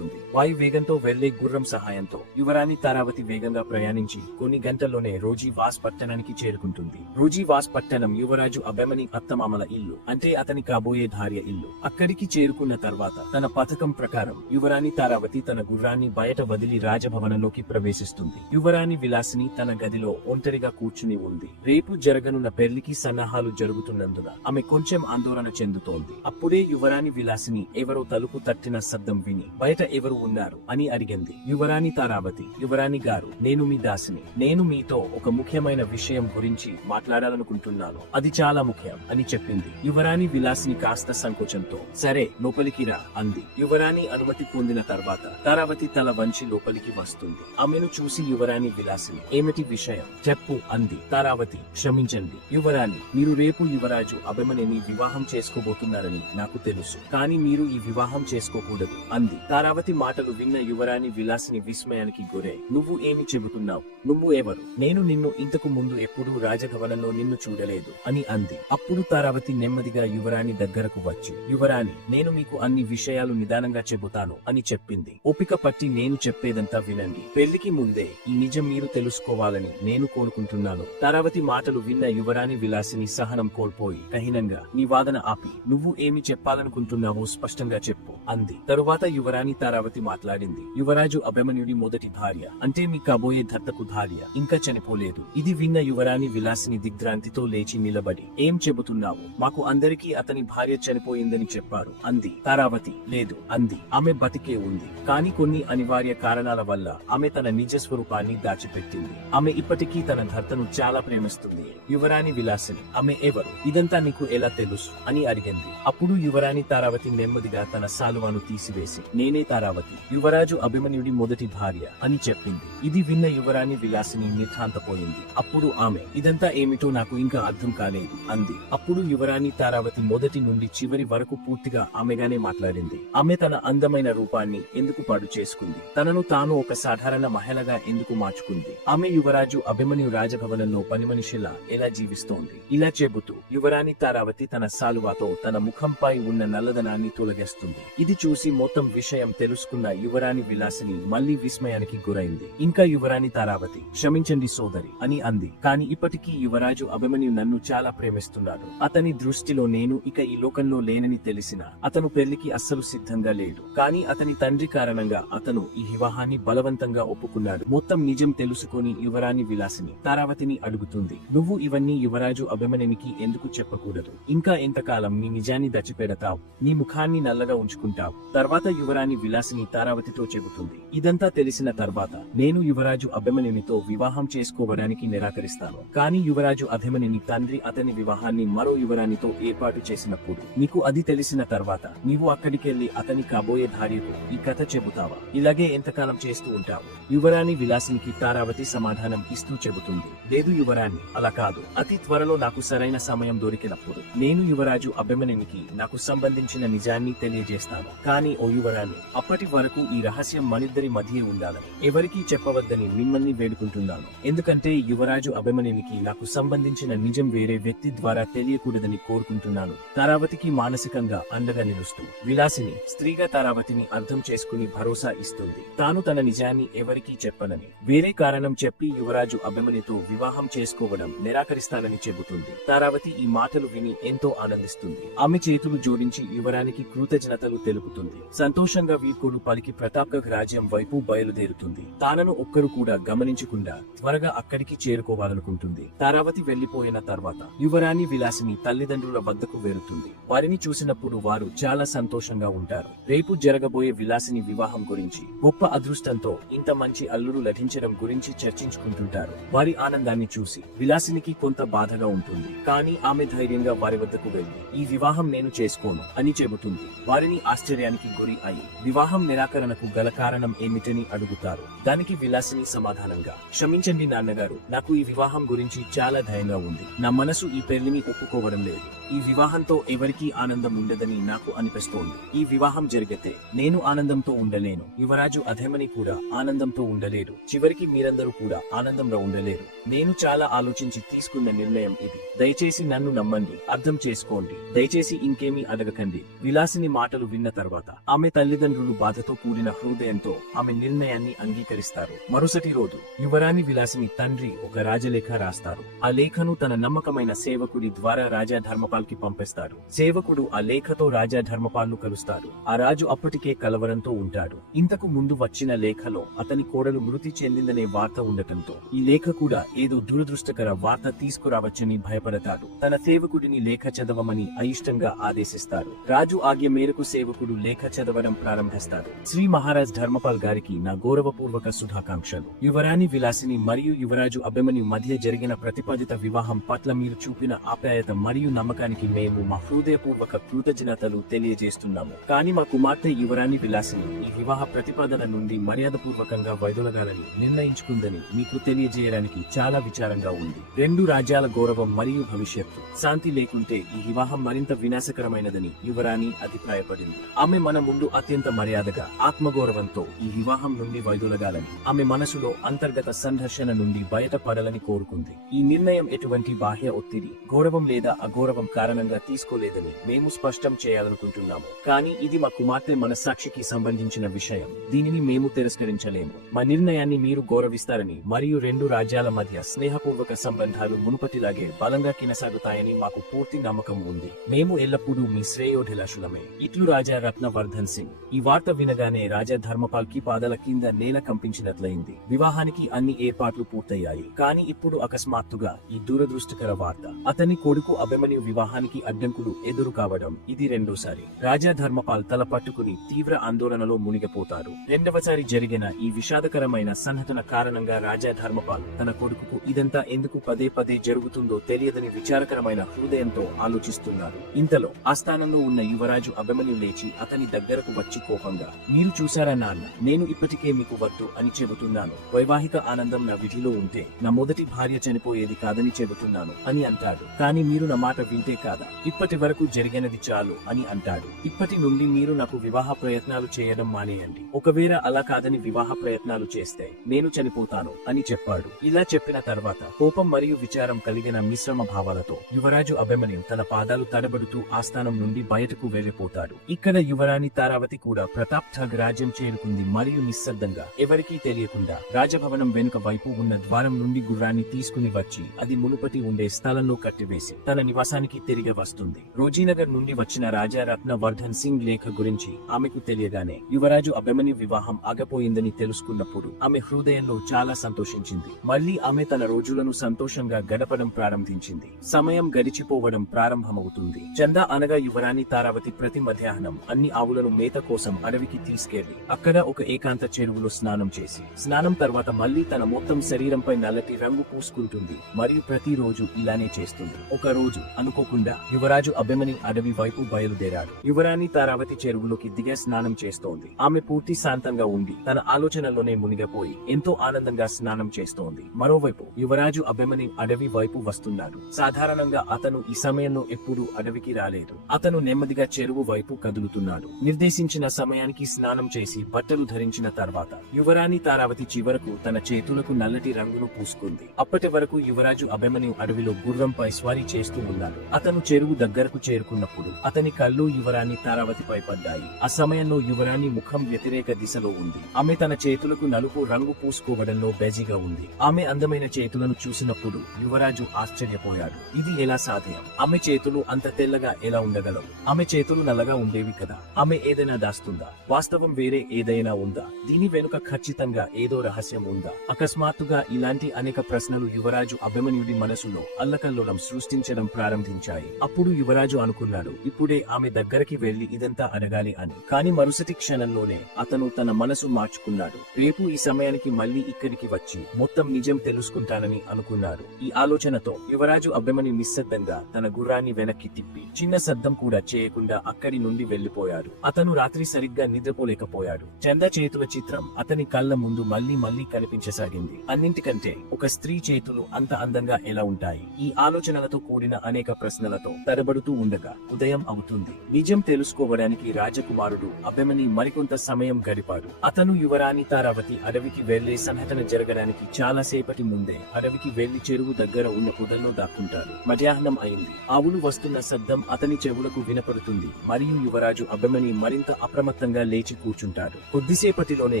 వాయు వేగంతో వెళ్లే గుర్రం సహాయంతో యువరాణి తారావతి వేగంగా ప్రయాణించి కొన్ని గంటల్లోనే రోజీవాస్ పట్టణానికి చేరుకుంటుంది. రోజీవాస్ పట్టణం యువరాజు అభిమన్యు అత్తమామల ఇల్లు, అంటే అతని కాబోయే భార్య ఇల్లు. అక్కడికి చేరుకున్న తర్వాత తన పథకం ప్రకారం యువరాణి తారావతి తన గుర్రాన్ని బయట వదిలి రాజభవనంలోకి ప్రవేశిస్తుంది. యువరాణి విలాసిని తన గదిలో ఒంటరిగా కూర్చుని ఉంది. రేపు జరగనున్న పెళ్లికి సన్నాహాలు జరుగుతున్నందున ఆమె కొంచెం ఆందోళన చెందుతోంది. అప్పుడే యువరాణి విలాసిని ఎవరో తలుపు తట్టిన శబ్దం విని బయట ఎవరు ఉన్నారు అని అడిగింది. యువరాణి తారావతి, యువరాణి గారు, నేను మీ దాసిని. నేను మీతో ఒక ముఖ్యమైన విషయం గురించి మాట్లాడాలనుకుంటున్నాను. అది చాలా ముఖ్యం అని చెప్పింది. యువరాణి విలాసిని కాస్త సంకోచంతో సరే లోపలికి రా అంది. యువరాణి అనుమతి పొందిన తర్వాత తారావతి తల వంచి లోపలికి వస్తుంది. ఆమెను చూసి యువరాణి విలాసిని, ఏమిటి విషయం చెప్పు అంది. తారావతి, క్షమించండి యువరాణి, మీరు రేపు యువరాజు అభిమన్యుని వివాహం చేసుకోబోతున్నారని నాకు తెలుసు. కానీ మీరు ఈ వివాహం చేసుకోకూడదు అంది. తారావతి మాటలు విన్న యువరాణి విలాసిని విస్మయానికి గురై, నువ్వు ఏమి చెబుతున్నావు? నువ్వు ఎవరు? నేను నిన్ను ఇంతకు ముందు ఎప్పుడూ రాజభవనంలో నిన్ను చూడలేదు అని అంది. అప్పుడు తారావతి నెమ్మదిగా యువరాణి దగ్గరకు వచ్చి, యువరాణి, నేను మీకు అన్ని విషయాలు నిదానంగా చెబుతాను అని చెప్పింది. ఓపిక పట్టి నేను చెప్పేదంతా వినండి. పెళ్లికి ముందే ఈ నిజం మీరు తెలుసుకోవాలని నేను కోరుకుంటున్నాను. తారావతి మాటలు విన్న యువరాణి విలాసిని సహనం కోల్పోయి కఠినంగా, నీ వాదన ఆపి నువ్వు ఏమి చెప్పాలనుకుంటున్నావో స్పష్టంగా చెప్పు అంది. తరువాత యువరాణి తారావతి మాట్లాడింది. యువరాజు అభిమన్యుడి మొదటి భార్య, అంటే మీ కాబోయే భర్తకు భార్య, ఇంకా చనిపోలేదు. ఇది విన్న యువరాణి విలాసిని దిగ్భ్రాంతితో లేచి నిలబడి, ఏం చెబుతున్నావు? మాకు అందరికీ అతని భార్య చనిపోయిందని చెప్పారు అంది. తారావతి, లేదు అంది. ఆమె బతికే ఉంది, కానీ కొన్ని అనివార్య కారణాల వల్ల ఆమె తన నిజ స్వరూపాన్ని దాచిపెట్టింది. ఆమె ఇప్పటికీ తన భర్తను చాలా ప్రేమిస్తుంది. యువరాణి విలాసిని, ఆమె ఎవరు? ఇదంతా నీకు ఎలా తెలుసు అని అడిగింది. అప్పుడు యువరాణి తారావతి నెమ్మదిగా తన శాలువాను తీసివేసి, నేనే తారావతి యువరాజు అభిమన్యుడి మొదటి భార్య అని చెప్పింది. ఇది విన్న యువరాణి విలాసిని నిర్ఘాంతపోయింది. అప్పుడు ఆమె, ఇదంతా ఏమిటో నాకు ఇంకా అర్థం కాలేదు అంది. అప్పుడు యువరాణి తారావతి మొదటి నుండి చివరి వరకు పూర్తిగా ఆమెగానే మాట్లాడింది. ఆమె తన అందమైన రూపాన్ని ఎందుకు పాడు చేసుకుంది, తనను తాను ఒక సాధారణ మహిళగా ఎందుకు మార్చుకుంది, ఆమె యువరాజు అభిమన్యు రాజభవనంలో పనిమనిషిలా ఎలా జీవిస్తోంది. ఇలా చెబుతూ యువరాణి తారావతి తన సాలువాతో తన ముఖంపై ఉన్న నల్లదనాన్ని తొలగిస్తుంది. ఇది చూసి మొత్తం విషయం తెలుసుకున్న యువరాణి విలాసిని మళ్లీ విస్మయానికి గురైంది. ఇంకా యువరాణి తారావతి, క్షమించండి సోదరి అని అంది. కాని ఇప్పటికీ యువరాజు అభిమన్యు నన్ను చాలా ప్రేమిస్తున్నాడు. అతని దృష్టిలో నేను ఇక ఈ లోకంలో లేనని తెలిసినా అతను పెళ్లికి అస్సలు సిద్ధంగా లేడు. కానీ అతని తండ్రి కారణంగా అతను ఈ వివాహాన్ని బలవంతంగా ఒప్పుకున్నాడు. మొత్తం నిజం తెలుసుకొని యువరాణి విలాసిని తారావతిని అడుగుతుంది, నువ్వు ఇవన్నీ యువరాజు అభిమన్యునికి ఎందుకు చెప్పకూడదు? ఇంకా ఎంతకాలం నీ నిజాన్ని దచ్చిపెడతావు? నీ ముఖాన్ని నల్లగా ఉంచుకుంటావు? తర్వాత యువరాణి విలాసిని తారావతితో చెబుతుంది, ఇదంతా తెలిసిన తర్వాత నేను యువరాజు అభిమన్యునితో వివాహం చేసుకోవడానికి నిరాకరిస్తాను. కానీ యువరాజు అభిమన్యుని తండ్రి అతని వివాహాన్ని మరో యువరాణితో ఏర్పాటు చేసినప్పుడు నీకు అది తెలిసిన తర్వాత నీవు అక్కడికెళ్లి అతని కాబోయే భార్యకు ఈ కథ చెబుతావా? ఇలాగే ఎంతకాలం చేస్తూ ఉంటావు? యువరాణి విలాసినికి తారావతి సమాధానం ఇస్తూ చెబుతుంది, లేదు యువరాణి, అలా కాదు. అతి త్వరలో నాకు సరైన సమయం దొరికినప్పుడు నేను యువరాజు అభిమన్యునికి నాకు సంబంధించిన నిజాన్ని తెలియజేస్తాను. కానీ ఓ యువరాణి, అప్పటి వరకు ఈ రహస్యం మనిద్దరి మధ్యే ఉండాలని ఎవరికీ చెప్పవద్దని మిమ్మల్ని వేడుకుంటున్నాను. ఎందుకంటే యువరాజు అభిమన్యునికి నాకు సంబంధించిన నిజం వేరే వ్యక్తి ద్వారా తెలియకూడదని కోరుకుంటున్నాను. తారావతికి మానసికంగా అండగా నిలుస్తూ విలాసిని స్త్రీగా తారావతిని అర్థం చేసుకుని భరోసా ఇస్తుంది. తాను తన నిజాన్ని ఎవరికీ చెప్పనని, వేరే కారణం చెప్పి యువరాజు అభిమన్యుతో వివాహం చేసుకోవడం నిరాకరిస్తానని చెబుతుంది. తారావతి ఈ మాటలు విని ఎంతో ఆనందిస్తుంది. ఆమె చేతులు జోడించి యువరానికి కృతజ్ఞతలు తెలుపుతుంది. సంతోషంగా వీర్కోడు పలికి ప్రతాప్గఢ్ రాజ్యం వైపు బయలుదేరుతుంది. తానను ఒక్కరు కూడా గమనించకుండా త్వరగా అక్కడికి చేరుకోవాలనుకుంటుంది. తారావతి వెళ్లిపోయిన తర్వాత యువరాణి విలాసిని తల్లిదండ్రుల వద్దకు వెళుతుంది. వారిని చూసినప్పుడు వారు చాలా సంతోషంగా ఉంటారు. రేపు జరగబోయే విలాసిని వివాహం గురించి, గొప్ప అదృష్టంతో ఇంత మంచి అల్లుడు లభించడం గురించి చర్చించుకుంటుంటారు. వారి ఆనందాన్ని చూసి విలాసినికి కొంత బాధగా ఉంటుంది. కానీ ఆమె ధైర్యంగా వారి వద్దకు వెళ్లి ఈ వివాహం నేను చేసుకోను అని చెబుతుంది. వారిని ఆశ్చర్యానికి గురి అయి వివాహం నిరాకరణకు గల కారణం ఏమిటని అడుగుతారు. దానికి విలాసిని సమాధానంగా, క్షమించండి నాన్నగారు, నాకు ఈ వివాహం గురించి చాలా భయంగా ఉంది. నా మనసు ఈ పెళ్లిని ఒప్పుకోవడం లేదు. ఈ వివాహంతో ఎవరికీ ఆనందం ఉండదని నాకు అనిపిస్తోంది. ఈ వివాహం జరిగితే నేను ఆనందంతో ఉండలేను. యువరాజు అభిమన్యు కూడా ఆనందంతో ఉండలేరు. చివరికి మీరందరూ కూడా ఆనందంగా ఉండలేరు. నేను చాలా ఆలోచించి తీసుకున్న నిర్ణయం ఇది. దయచేసి నన్ను నమ్మండి, అర్థం చేసుకోండి. దయచేసి ఇంకేమీ అడగకండి. విలాసిని మాటలు విన్న తర్వాత ఆమె తల్లిదండ్రులు బాధతో కూడిన హృదయంతో ఆమె నిర్ణయాన్ని అంగీకరిస్తారు. మరుసటి రోజు యువరాణి విలాసిని తండ్రి ఒక రాజలేఖ రాస్తారు. ఆ లేఖను తన నమ్మకమైన సేవకుడి ద్వారా రాజా ధర్మపాల్ కి పంపిస్తారు. సేవకుడు ఆ లేఖతో రాజా ధర్మపాల్ ను కలుస్తారు. ఆ రాజు అప్పటికే కలవరంతో ఉంటాడు. ఇంతకు ముందు వచ్చిన లేఖలో అతని కోడలు మృతి చెందిందనే వార్త ఉండటంతో ఈ లేఖ కూడా ఏదో దురదృష్టకర వార్త తీసుకురావచ్చని భయపడతాడు. తన సేవకుడిని లేఖ చదవమని అయిష్టంగా ఆదేశిస్తారు. రాజు ఆజ్ఞ మేరకు సేవకుడు లేఖ చదవడం ప్రారంభిస్తాడు. శ్రీ మహారాజ్ ధర్మపాల్ గారికి నా గౌరవపూర్వక శుభాకాంక్షలు. యువరాణి విలాసిని మరియు యువరాజు అభిమన్యు మధ్య జరిగిన ప్రతిపాదిత వివాహం పట్ల మీరు చూపిన ఆప్యాయత మరియు నమ్మకానికి మేము మా హృదయపూర్వక కృతజ్ఞతలు తెలియజేస్తున్నాము. కానీ మా కుమార్తె యువరాణి విలాసిని ఈ వివాహ ప్రతిపాదన నుండి మర్యాదపూర్వకంగా వైదొలగాలని నిర్ణయించుకుందని మీకు తెలియజేయడానికి చాలా విచారంగా ఉంది. రెండు రాజ్యాల గౌరవం మరియు భవిష్యత్తు శాంతి లేకుంటే ఈ వివాహం మరింత వినాశకరమైనదని యువరాణి అభిప్రాయపడింది. ఆమె మన ముందు అత్యంత మర్యాదగా ఆత్మగౌరవంతో ఈ వివాహం నుండి వైదొలగాలని, ఆమె మనసులో అంతర్గత సంఘర్షణ నుండి బయటపడాలని కోరుకుంది. ఈ నిర్ణయం ఎటువంటి బాహ్య ఒత్తిడి, గౌరవం లేదా అగౌరవం కారణంగా తీసుకోలేదని మేము స్పష్టం చేయాలనుకుంటున్నాము. కానీ ఇది మా కుమార్తె మనస్సాక్షికి సంబంధించిన విషయం. దీనిని మేము తిరస్కరించలేము. మా నిర్ణయాన్ని మీరు గౌరవిస్తారని మరియు రెండు రాజ్యాల మధ్య స్నేహపూర్వక సంబంధాలు మునుపటిలాగే బలంగా కొనసాగుతాయని మాకు పూర్తి నమ్మకం ఉంది. మేము ఎల్లప్పుడూ మీ శ్రేయోభిలాషులమే. ఇట్లు రాజా రత్నవర్ధన్ సింగ్. ఈ వార్త వినగానే రాజా ధర్మపాల్ కి పాదాల కింద నేల కంపించినట్లయింది. వివాహానికి అన్ని ఏర్పాట్లు పూర్తయ్యాయి. కానీ ఇప్పుడు అకస్మాత్తుగా ఈ దురదృష్టకర వార్త, అతని కొడుకు అభిమన్యు వివాహానికి అడ్డంకులు ఎదురు కావడం ఇది రెండోసారి. రాజా ధర్మపాల్ తల పట్టుకుని తీవ్ర ఆందోళనలో మునిగిపోతారు. రెండవసారి జరిగిన ఈ విషాదకరమైన సంఘటన కారణంగా రాజా ధర్మపాల్ తన కొడుకుకు ఇదంతా ఎందుకు పదే పదే జరుగుతుందో తెలియదని విచారకరమైన హృదయంతో ఆలోచిస్తున్నారు. ఇంతలో ఆస్థానంలో ఉన్న యువరాజు అభిమన్యు లేచి అతని దగ్గరకు వచ్చి కోపంగా. మీరు చూశారా నాన్న, నేను ఇప్పటికే మీకు వద్దు అని చెబుతున్నాను. వైవాహిక ఆనందం నా విధిలో ఉంటే నా మొదటి భార్య చనిపోయేది కాదని చెబుతున్నాను అని అంటాడు. కానీ మీరు నా మాట వింటే కాదా, ఇప్పటి వరకు జరిగినది చాలు అని అంటాడు. ఇప్పటి నుండి మీరు నాకు వివాహ ప్రయత్నాలు చేయడం మానేయండి. ఒకవేళ అలా కాదని వివాహ ప్రయత్నాలు చేస్తే నేను చనిపోతాను అని చెప్పాడు. ఇలా చెప్పిన తర్వాత కోపం మరియు విచారం కలిగిన మిశ్రమ భావాలతో యువరాజు అభిమన్యు తన పాదాలు తడబడుతూ ఆస్థానం నుండి బయటకు వెళ్లిపోతాడు. ఇక్కడ యువరాణి తారావతి కూడా ప్రతాప్ ఠగ్ రాజ్యం చేరుకుంది మరియు నిశ్శబ్దంగా ఎవరికీ తెలియకుండా రాజభవనం వెనుక వైపు ఉన్న ద్వారం నుండి గుర్రాన్ని తీసుకుని వచ్చి అది మునుపటి ఉండే స్థలంలో కట్టివేసి తన నివాసానికి తిరిగి వస్తుంది. రోజీనగర్ నుండి వచ్చిన రాజా రత్న వర్ధన్ సింగ్ లేఖ గురించి ఆమెకు తెలియగానే యువరాజు అభిమన్యు వివాహం ఆగపోయిందని తెలుసుకున్నప్పుడు ఆమె హృదయంలో చాలా సంతోషించింది. మళ్లీ ఆమె తన రోజులను సంతోషంగా గడపడం ప్రారంభించింది. సమయం గడిచిపోవడం ప్రారంభమవుతుంది. చందా అనగా యువరాణి తారావతి ప్రతి మధ్యాహ్నం అన్ని ఆవులను మేత కోసం అడవికి తీసుకెళ్లి అక్కడ ఒక ఏకాంత చెరువులో స్నానం చేసి స్నానం తర్వాత మళ్లీ తన మొత్తం శరీరంపై నల్లటి రంగు పూసుకుంటుంది మరియు ప్రతిరోజు ఇలానే చేస్తుంది. ఒక రోజు అనుకోకుండా యువరాజు అభిమన్యు అడవి వైపు బయలుదేరాడు. యువరాణి తారావతి చెరువులోకి దిగే స్నానం చేస్తోంది. ఆమె పూర్తి శాంతంగా ఉండి తన ఆలోచనలోనే మునిగిపోయి ఎంతో ఆనందంగా స్నానం చేస్తోంది. మరోవైపు యువరాజు అభిమన్యు అడవి వైపు వస్తున్నాడు. సాధారణంగా అతను ఈ సమయంలో ఎప్పుడూ అడవికి రాలేదు. అతను నెమ్మదిగా చెరువు వైపు కదులుతున్నాడు. నిర్దేశించిన సమయానికి స్నానం చేసి బట్టలు ధరించిన తర్వాత యువరాణి తారావతి చివరకు తన చేతులకు నల్లటి రంగును పూసుకుంది. అప్పటి వరకు యువరాజు అభిమన్యు అడవిలో గుర్రంపై స్వారీ చేస్తూ ఉన్నాడు. అతను చెరువు దగ్గరకు చేరుకున్నప్పుడు అతని కళ్ళు యువరాణి తారావతిపై పడ్డాయి. ఆ సమయంలో యువరాణి ముఖం వ్యతిరేక దిశలో ఉంది. ఆమె తన చేతులకు నలుపు రంగు పూసుకోవడంలో బిజీగా ఉంది. ఆమె అందమైన చేతులను చూసినప్పుడు యువరాజు ఆశ్చర్యపోయాడు. ఇది ఎలా సాధ్యం? ఆమె చేతులు అంత తెల్లగా ఎలా ఉండగలవు? ఆమె చేతులు నల్లగా ఉండేవి కదా. ఆమె ఏదైనా దాస్తుందా? వాస్తవం వేరే ఏదైనా ఉందా? దీని వెనుక ఖచ్చితంగా ఏదో రహస్యం ఉందా? అకస్మాత్తుగా ఇలాంటి అనేక ప్రశ్నలు యువరాజు అభిమన్యుడి మనసులో అల్లకల్లోలం సృష్టించడం ప్రారంభించాయి. అప్పుడు యువరాజు అనుకున్నాడు, ఇప్పుడే ఆమె దగ్గరికి వెళ్లి ఇదంతా అడగాలి అని. కానీ మరుసటి క్షణంలోనే అతను తన మనసు మార్చుకున్నాడు. రేపు ఈ సమయానికి మళ్లీ ఇక్కడికి వచ్చి మొత్తం నిజం తెలుసుకుంటానని అనుకున్నాడు. ఈ ఆలోచనతో యువరాజు అభిమన్యు నిశ్శబ్దంగా తన గుర్రాన్ని వెనక్కి తిప్పి చిన్న శబ్దం కూడా చేయకుండా అక్కడి నుండి వెళ్లిపోయాడు. అతను రాత్రి సరిగ్గా నిద్రపోలేకపోయాడు. చంద చేతుల చిత్రం అతని కళ్ళ ముందు మళ్లీ కనిపించసాగింది. అన్నింటికంటే ఒక స్త్రీ చేతులు అంత అందంగా ఎలా ఉంటాయి? ఈ ఆలోచనలతో కూడిన అనేక ప్రశ్నలతో తడబడుతూ ఉండగా ఉదయం అవుతుంది. నిజం తెలుసుకోవడానికి రాజకుమారుడు అభిమన్యు మరికొంత సమయం గడిపాడు. అతను యువరాణి తారావతి అడవికి వెళ్లే సంఘటన జరగడానికి చాలా సేపటి ముందే అడవికి వెళ్లి చెరువు దగ్గర ఉన్న పొదల్లో దాక్కుంటాడు. మధ్యాహ్నం అయింది. ఆవులు వస్తున్న శబ్దం అతని చెవులకు వినపడుతుంది మరియు యువరాజు అభిమన్యు మరింత అప్రమత్తంగా లేచి కూర్చుంటాడు. కొద్దిసేపటిలోనే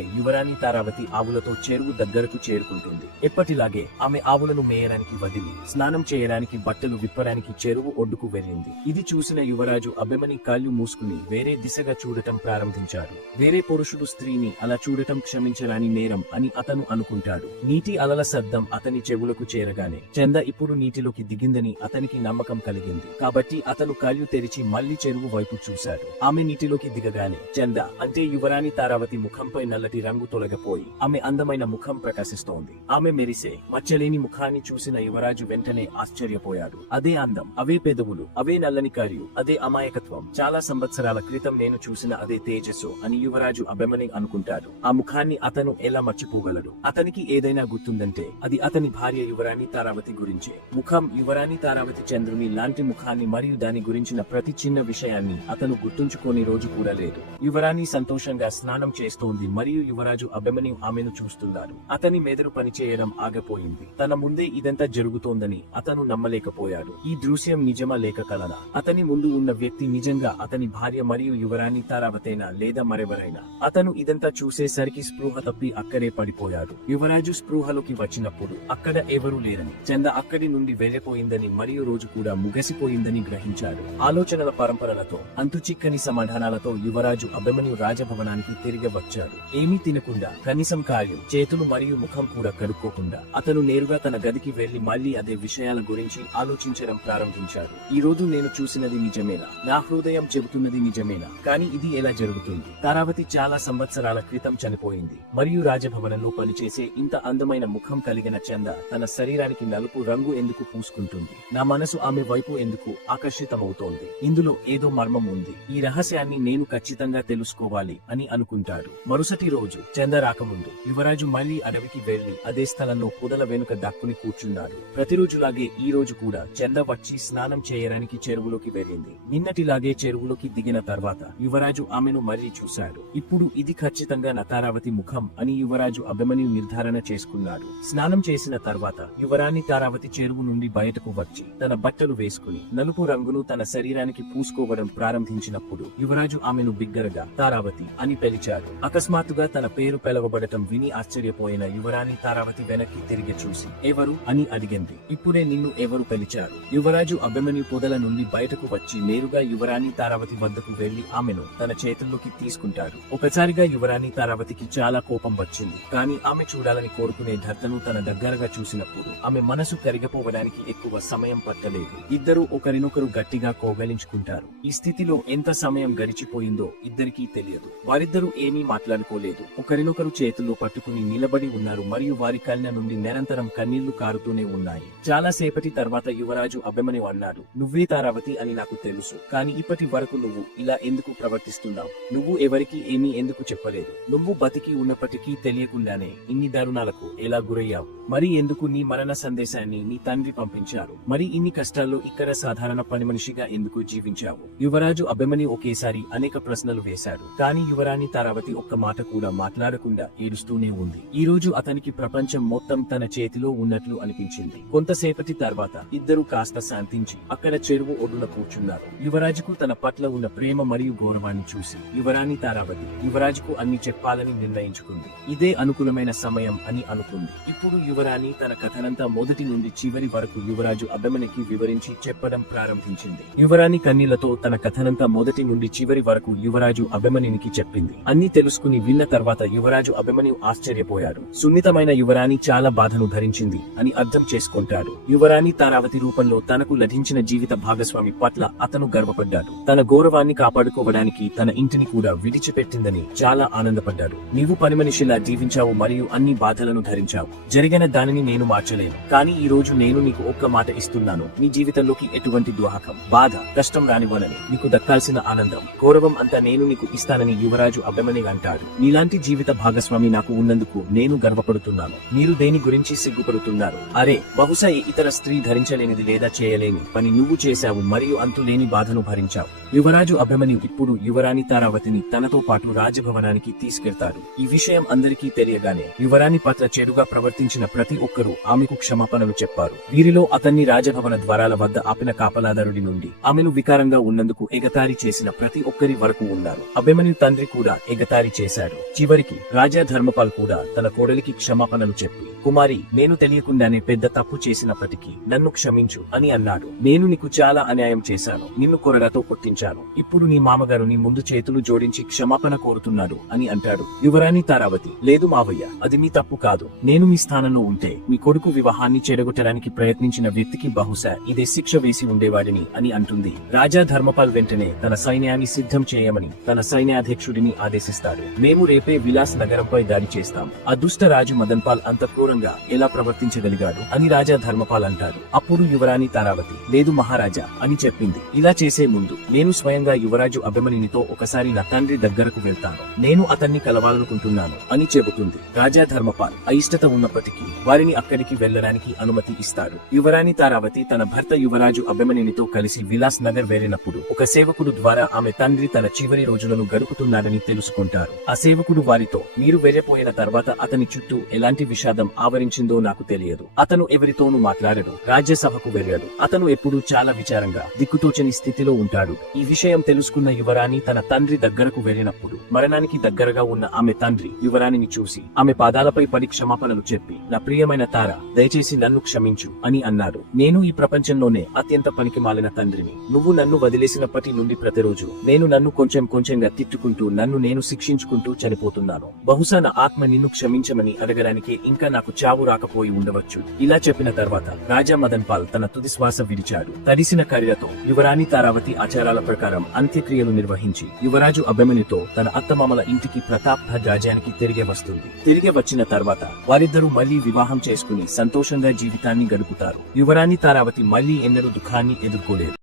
యువరాణి తారావతి ఆవులతో చెరువు దగ్గరకు చేరుకుంటుంది. ఎప్పటిలాగే ఆమె ఆవులను మేయడానికి వదిలి స్నానం చేయడానికి బట్టలు విప్పడానికి చెరువు ఒడ్డుకు వెళ్ళింది. ఇది చూసిన యువరాజు అభిమన్యు కాళ్ళు మూసుకుని వేరే దిశగా చూడటం ప్రారంభించాడు. వేరే పురుషుడు స్త్రీని అలా చూడటం క్షమించరాని నేరం అని అతను అనుకుంటాడు. నీటి అలల శబ్దం అతని చెవులకు చేరగానే చంద ఇప్పుడు నీటిలోకి దిగిందని అతనికి నమ్మకం కలిగింది. కాబట్టి అతను కాళ్ళు తెరిచి మళ్లీ చెరువు వైపు చూశాడు. ఆమె నీటిలోకి దిగగానే చంద అంటే యువరాణి తారావతి ముఖంపై నల్లటి రంగు తొలగిపోయి ఆమె అందమైన ముఖం ప్రకాశిస్తోంది. ఆమె మెరిసే మచ్చలేని ముఖాన్ని చూసిన యువరాజు వెంటనే ఆశ్చర్యపోయాడు. అదే అందం, అవే పెదవులు, అవే నల్లని కార్యు, అదే అమాయకత్వం. చాలా సంవత్సరాల క్రితం నేను చూసిన అదే తేజస్సు అని యువరాజు అభిమన్యు అనుకుంటాడు. ఆ ముఖాన్ని అతను ఎలా మర్చిపోగలడు? అతనికి ఏదైనా గుర్తుందంటే అది అతని భార్య యువరాణి తారావతి గురించే. ముఖం యువరాణి తారావతి చంద్రుని లాంటి ముఖాన్ని మరియు దాని గురించిన ప్రతి చిన్న విషయాన్ని అతను గుర్తుంచుకోని రోజు కూడా లేదు. యువరాణి సంతోషంగా స్నానం చేస్తోంది మరియు యువరాజు అభిమన్యు ఆమెను చూస్తున్నాడు. అతని మెదడు పనిచేయడం ఆగిపోయింది. తన ముందే ఇదంతా జరుగుతోందని అతను నమ్మలేకపోయాడు. ఈ దృశ్యం నిజమా లేక కలనా? అతని ముందు ఉన్న వ్యక్తి నిజంగా అతని భార్య మరియు యువరాణి తారావతేనా లేదా మరెవరైనా? అతను ఇదంతా చూసేసరికి స్పృహ తప్పి అక్కడే పడిపోయాడు. యువరాజు స్పృహలోకి వచ్చినప్పుడు అక్కడ ఎవరూ లేరని, చంద అక్కడి నుండి వెళ్లిపోయిందని మరియు రోజు కూడా ముగిసిపోయిందని గ్రహించాడు. ఆలోచనల పరంపరలతో అంతుచిక్కని సమాధానాలతో యువరాజు అభిమన్యు రాజభవనానికి తిరిగి వచ్చాడు. ఏమీ తినకుండా, కనీసం కాళ్ళు, చేతులు మరియు ముఖం కూడా కడుక్కోకుండా అతను నేరుగా తన గదికి వెళ్లి మళ్లీ అదే విషయాల గురించి ఆలోచించడం ప్రారంభించాడు. ఈ రోజు నేను చూసినది నిజమేనా? నా హృదయం చెబుతున్నది నిజమేనా? కానీ ఇది ఎలా జరుగుతుంది? తారావతి చాలా సంవత్సరాల క్రితం చనిపోయింది మరియు రాజభవనంలో పనిచేసే ఇంత అందమైన ముఖం కలిగిన చంద తన శరీరానికి నలుపు రంగు ఎందుకు పూసుకుంటుంది? నా మనసు ఆమె వైపు ఎందుకు ఆకర్షితమవుతోంది? ఇందులో ఏదో మర్మం ఉంది. ఈ రహస్యాన్ని నేను ఖచ్చితంగా ఖచ్చితంగా తెలుసుకోవాలి అని అనుకుంటారు. మరుసటి రోజు చంద రాకముందు యువరాజు మళ్లీ అడవికి వెళ్లి అదే స్థలంలో పొదల వెనుక దక్కుని కూర్చున్నాడు. ప్రతిరోజులాగే ఈ రోజు కూడా చంద వచ్చి స్నానం చేయడానికి చెరువులోకి వెళ్ళింది. నిన్నటిలాగే చెరువులోకి దిగిన తర్వాత యువరాజు ఆమెను మళ్లీ చూశాడు. ఇప్పుడు ఇది ఖచ్చితంగా తారావతి ముఖం అని యువరాజు అభిమన్యు నిర్ధారణ చేసుకున్నాడు. స్నానం చేసిన తర్వాత యువరాణి తారావతి చెరువు నుండి బయటకు వచ్చి తన బట్టలు వేసుకుని నలుపు రంగును తన శరీరానికి పూసుకోవడం ప్రారంభించినప్పుడు యువరాజు ఆమెను బిగ్గరగా తారావతి అని పిలిచాడు. అకస్మాత్తుగా తన పేరు పిలవబడటం విని ఆశ్చర్యపోయిన యువరాణి తారావతి వెనక్కి తిరిగి చూసి ఎవరు అని అడిగింది. ఇప్పుడే నిన్ను ఎవరు పిలిచారు? యువరాజు అభిమన్యు పొదల నుండి బయటకు వచ్చి నేరుగా యువరాణి తారావతి వద్దకు వెళ్లి ఆమెను తన చేతుల్లోకి తీసుకుంటాడు. ఒకసారిగా యువరాణి తారావతికి చాలా కోపం వచ్చింది. కానీ ఆమె చూడాలని కోరుకునే భర్తను తన దగ్గరగా చూసినప్పుడు ఆమె మనసు కరిగిపోవడానికి ఎక్కువ సమయం పట్టలేదు. ఇద్దరు ఒకరినొకరు గట్టిగా కోగలించుకుంటారు. ఈ స్థితిలో ఎంత సమయం గడిచిపోయిందో ఇద్దరికీ తెలియదు. వారిద్దరూ ఏమీ మాట్లాడుకోలేదు. ఒకరినొకరు చేతుల్లో పట్టుకుని నిలబడి ఉన్నారు మరియు వారి కళ్ళ నుండి నిరంతరం కన్నీళ్లు కారుతూనే ఉన్నాయి. చాలా సేపటి తర్వాత యువరాజు అభిమన్యు అన్నాడు, నువ్వే తారావతి అని నాకు తెలుసు. కానీ ఇప్పటి వరకు నువ్వు ఇలా ఎందుకు ప్రవర్తిస్తున్నావు? నువ్వు ఎవరికి ఏమీ ఎందుకు చెప్పలేదు? నువ్వు బతికి ఉన్నప్పటికీ తెలియకుండానే ఇన్ని దారుణాలకు ఎలా గురయ్యావు? మరి ఎందుకు నీ మరణ సందేశాన్ని నీ తండ్రి పంపించారు? మరి ఇన్ని కష్టాల్లో ఇక్కడ సాధారణ పని మనిషిగా ఎందుకు జీవించావు? యువరాజు అభిమన్యు ఒకేసారి అనేక ప్రశ్నలు వేశాడు. కానీ యువరాణి తారావతి ఒక్క మాట కూడా మాట్లాడకుండా ఏడుస్తూనే ఉంది. ఈ రోజు అతనికి ప్రపంచం మొత్తం తన చేతిలో ఉన్నట్లు అనిపించింది. కొంతసేపటి తర్వాత ఇద్దరు కాస్త శాంతించి అక్కడ చెరువు ఒడ్డున కూర్చున్నారు. యువరాజుకు తన పట్ల ఉన్న ప్రేమ మరియు గౌరవాన్ని చూసి యువరాణి తారావతి యువరాజుకు అన్ని చెప్పాలని నిర్ణయించుకుంది. ఇదే అనుకూలమైన సమయం అని అనుకుంది. ఇప్పుడు యువరాణి తన కథనంతా మొదటి నుండి చివరి వరకు యువరాజు అభిమన్యుకి వివరించి చెప్పడం ప్రారంభించింది. యువరాణి కన్నీళ్లతో తన కథనంతా మొదటి నుండి చివరి వరకు యువరాజు అభిమన్యునికి చెప్పింది. అన్ని తెలుసుకుని విన్న తర్వాత యువరాజు అభిమన్యు ఆశ్చర్యపోయాడు. సున్నితమైన యువరాణి చాలా బాధను భరించింది అని అర్థం చేసుకుంటాడు. యువరాణి తారావతి రూపంలో తనకు లభించిన జీవిత భాగస్వామి పట్ల అతను గర్వపడ్డాడు. తన గౌరవాన్ని కాపాడుకోవడానికి తన ఇంటిని కూడా విడిచిపెట్టిందని చాలా ఆనందపడ్డాడు. నీవు పని మనిషిలా జీవించావు మరియు అన్ని బాధలను ధరించావు. జరిగిన దానిని నేను మార్చలేను. కానీ ఈ రోజు నేను నీకు ఒక్క మాట ఇస్తున్నాను. నీ జీవితంలోకి ఎటువంటి దుఃఖం, బాధ, కష్టం రానివ్వనని. నీకు దక్కాల్సిన ఆనందం, గౌరవం అంతా నేను నీకు ఇస్తానని యువరాజు అభిమన్యు అంటాడు. నీలాంటి జీవిత భాగస్వామి నాకు ఉన్నందుకు నేను గర్వపడుతున్నాను. మీరు దేని గురించి సిగ్గుపడుతున్నారు? అరే, బహుశా ఇతర స్త్రీ ధరించలేనిది లేదా చేయలేని పని నువ్వు చేశావు మరియు అంతులేని బాధను భరించావు. యువరాజు అభిమన్యు ఇప్పుడు యువరాణి తారావతిని తనతో పాటు రాజభవనానికి తీసుకెళ్తారు. ఈ విషయం అందరికీ తెలియగానే యువరాణి పట్ల చెడుగా ప్రవర్తించిన ప్రతి ఒక్కరూ ఆమెకు క్షమాపణలు చెప్పారు. వీరిలో అతన్ని రాజభవన ద్వారాల వద్ద ఆపిన కాపలాదారుడి నుండి ఆమెను వికారంగా ఉన్నందుకు ఎగతాళి చేసిన ప్రతి ఒక్కరి వరకు ఉన్నారు. అభిమన్యు తండ్రి కూడా ఎగతాళి చేశాడు. చివరికి రాజా ధర్మపాల్ కూడా తన కోడలికి క్షమాపణలు చెప్పి, కుమారి, నేను తెలియకుండానే పెద్ద తప్పు చేసినప్పటికీ నన్ను క్షమించు అని అన్నాడు. నేను నీకు చాలా అన్యాయం చేశాను. నిన్ను కొరడాతో కొట్టించాను. ఇప్పుడు నీ మామగారు నీ ముందు చేతులు జోడించి క్షమాపణ కోరుతున్నాడు అని అంటాడు. యువరాణి తారావతి, లేదు మావయ్య, అది మీ తప్పు కాదు. నేను మీ స్థానంలో ఉంటే మీ కొడుకు వివాహాన్ని చెడగొట్టడానికి ప్రయత్నించిన వ్యక్తికి బహుశా ఇదే శిక్ష వేసి ఉండేవాడిని అని అంటుంది. రాజా ధర్మపాల్ వెంటనే తన సైన్యాన్ని సిద్ధం చేయమని తన సైన్యాధ్యక్షుడిని ఆదేశిస్తాడు. మేము రేపే విలాస్ నగరంపై దాడి చేస్తాం. ఆ దుష్ట రాజు మదన్పాల్ అంత క్రూరంగా ఎలా ప్రవర్తించగలిగాడు అని రాజా ధర్మపాల్ అంటాడు. అప్పుడు యువరాణి తారావతి, లేదు మహారాజా అని చెప్పింది. ఇలా చేసే ముందు నేను స్వయంగా యువరాజు అభిమన్యునితో ఒకసారి నా తండ్రి దగ్గరకు వెళ్తాను. నేను అతన్ని కలవాలనుకుంటున్నాను అని చెబుతుంది. రాజా ధర్మపాల్ అయిష్టత ఉన్నప్పటికీ వారిని అక్కడికి వెళ్లడానికి అనుమతి ఇస్తాడు. యువరాణి తారావతి తన భర్త యువరాజు అభిమన్యునితో కలిసి విలాస్ నగర్ వెళ్లినప్పుడు ఒక సేవకుడు ద్వారా ఆమె తండ్రి తన చివరి రోజులను గడుపుతున్నాడని తెలుసుకుంటారు. ఆ సేవకుడు వారితో, మీరు వెళ్లిపోయిన తర్వాత అతని చుట్టూ ఎలాంటి విషాదం ఆవరించిందో నాకు తెలియదు. అతను ఎవరితోనూ మాట్లాడడు. రాజ్యసభకు వెళ్లాడు. అతను ఎప్పుడూ చాలా విచారంగా, దిక్కుతోచని స్థితిలో ఉంటాడు. ఈ విషయం తెలుసుకున్న యువరాణి తన తండ్రి దగ్గరకు వెళ్లినప్పుడు మరణానికి దగ్గరగా ఉన్న ఆమె తండ్రి యువరాణిని చూసి ఆమె పాదాలపై పడి క్షమాపణలు చెప్పి, నా ప్రియమైన తార, దయచేసి నన్ను క్షమించు అని అన్నాడు. నేను ఈ ప్రపంచంలోనే అత్యంత పనికిమాలిన తండ్రిని. నువ్వు నన్ను వదిలేసినప్పటి నుండి ప్రతిరోజు నేను నన్ను కొంచెంగా తిట్టుకుంటూ నన్ను నేను శిక్షించుకుంటూ చనిపోతున్నాను. బహుశా నా ఆత్మ నిన్ను క్షమించమని అడగడానికి ఇంకా నాకు చావు రాకపోయి ఉండవచ్చు. ఇలా చెప్పిన తర్వాత రాజా మదన్పాల్ తన తుది శ్వాస విడిచాడు. తడిసిన కర్రతో యువరాణి తారావతి ఆచారాల ప్రకారం అంత్యక్రియలు నిర్వహించి యువరాజు అభిమన్యుతో తన అత్తమామల ఇంటికి ప్రతాప్ రాజ్యానికి తిరిగి వస్తుంది. తిరిగి వచ్చిన తర్వాత వారిద్దరూ మళ్లీ వివాహం చేసుకుని సంతోషంగా జీవితాన్ని గడుపుతారు. యువరాణి తారావతి మళ్లీ ఎన్నడూ దుఃఖాన్ని ఎదుర్కోలేదు.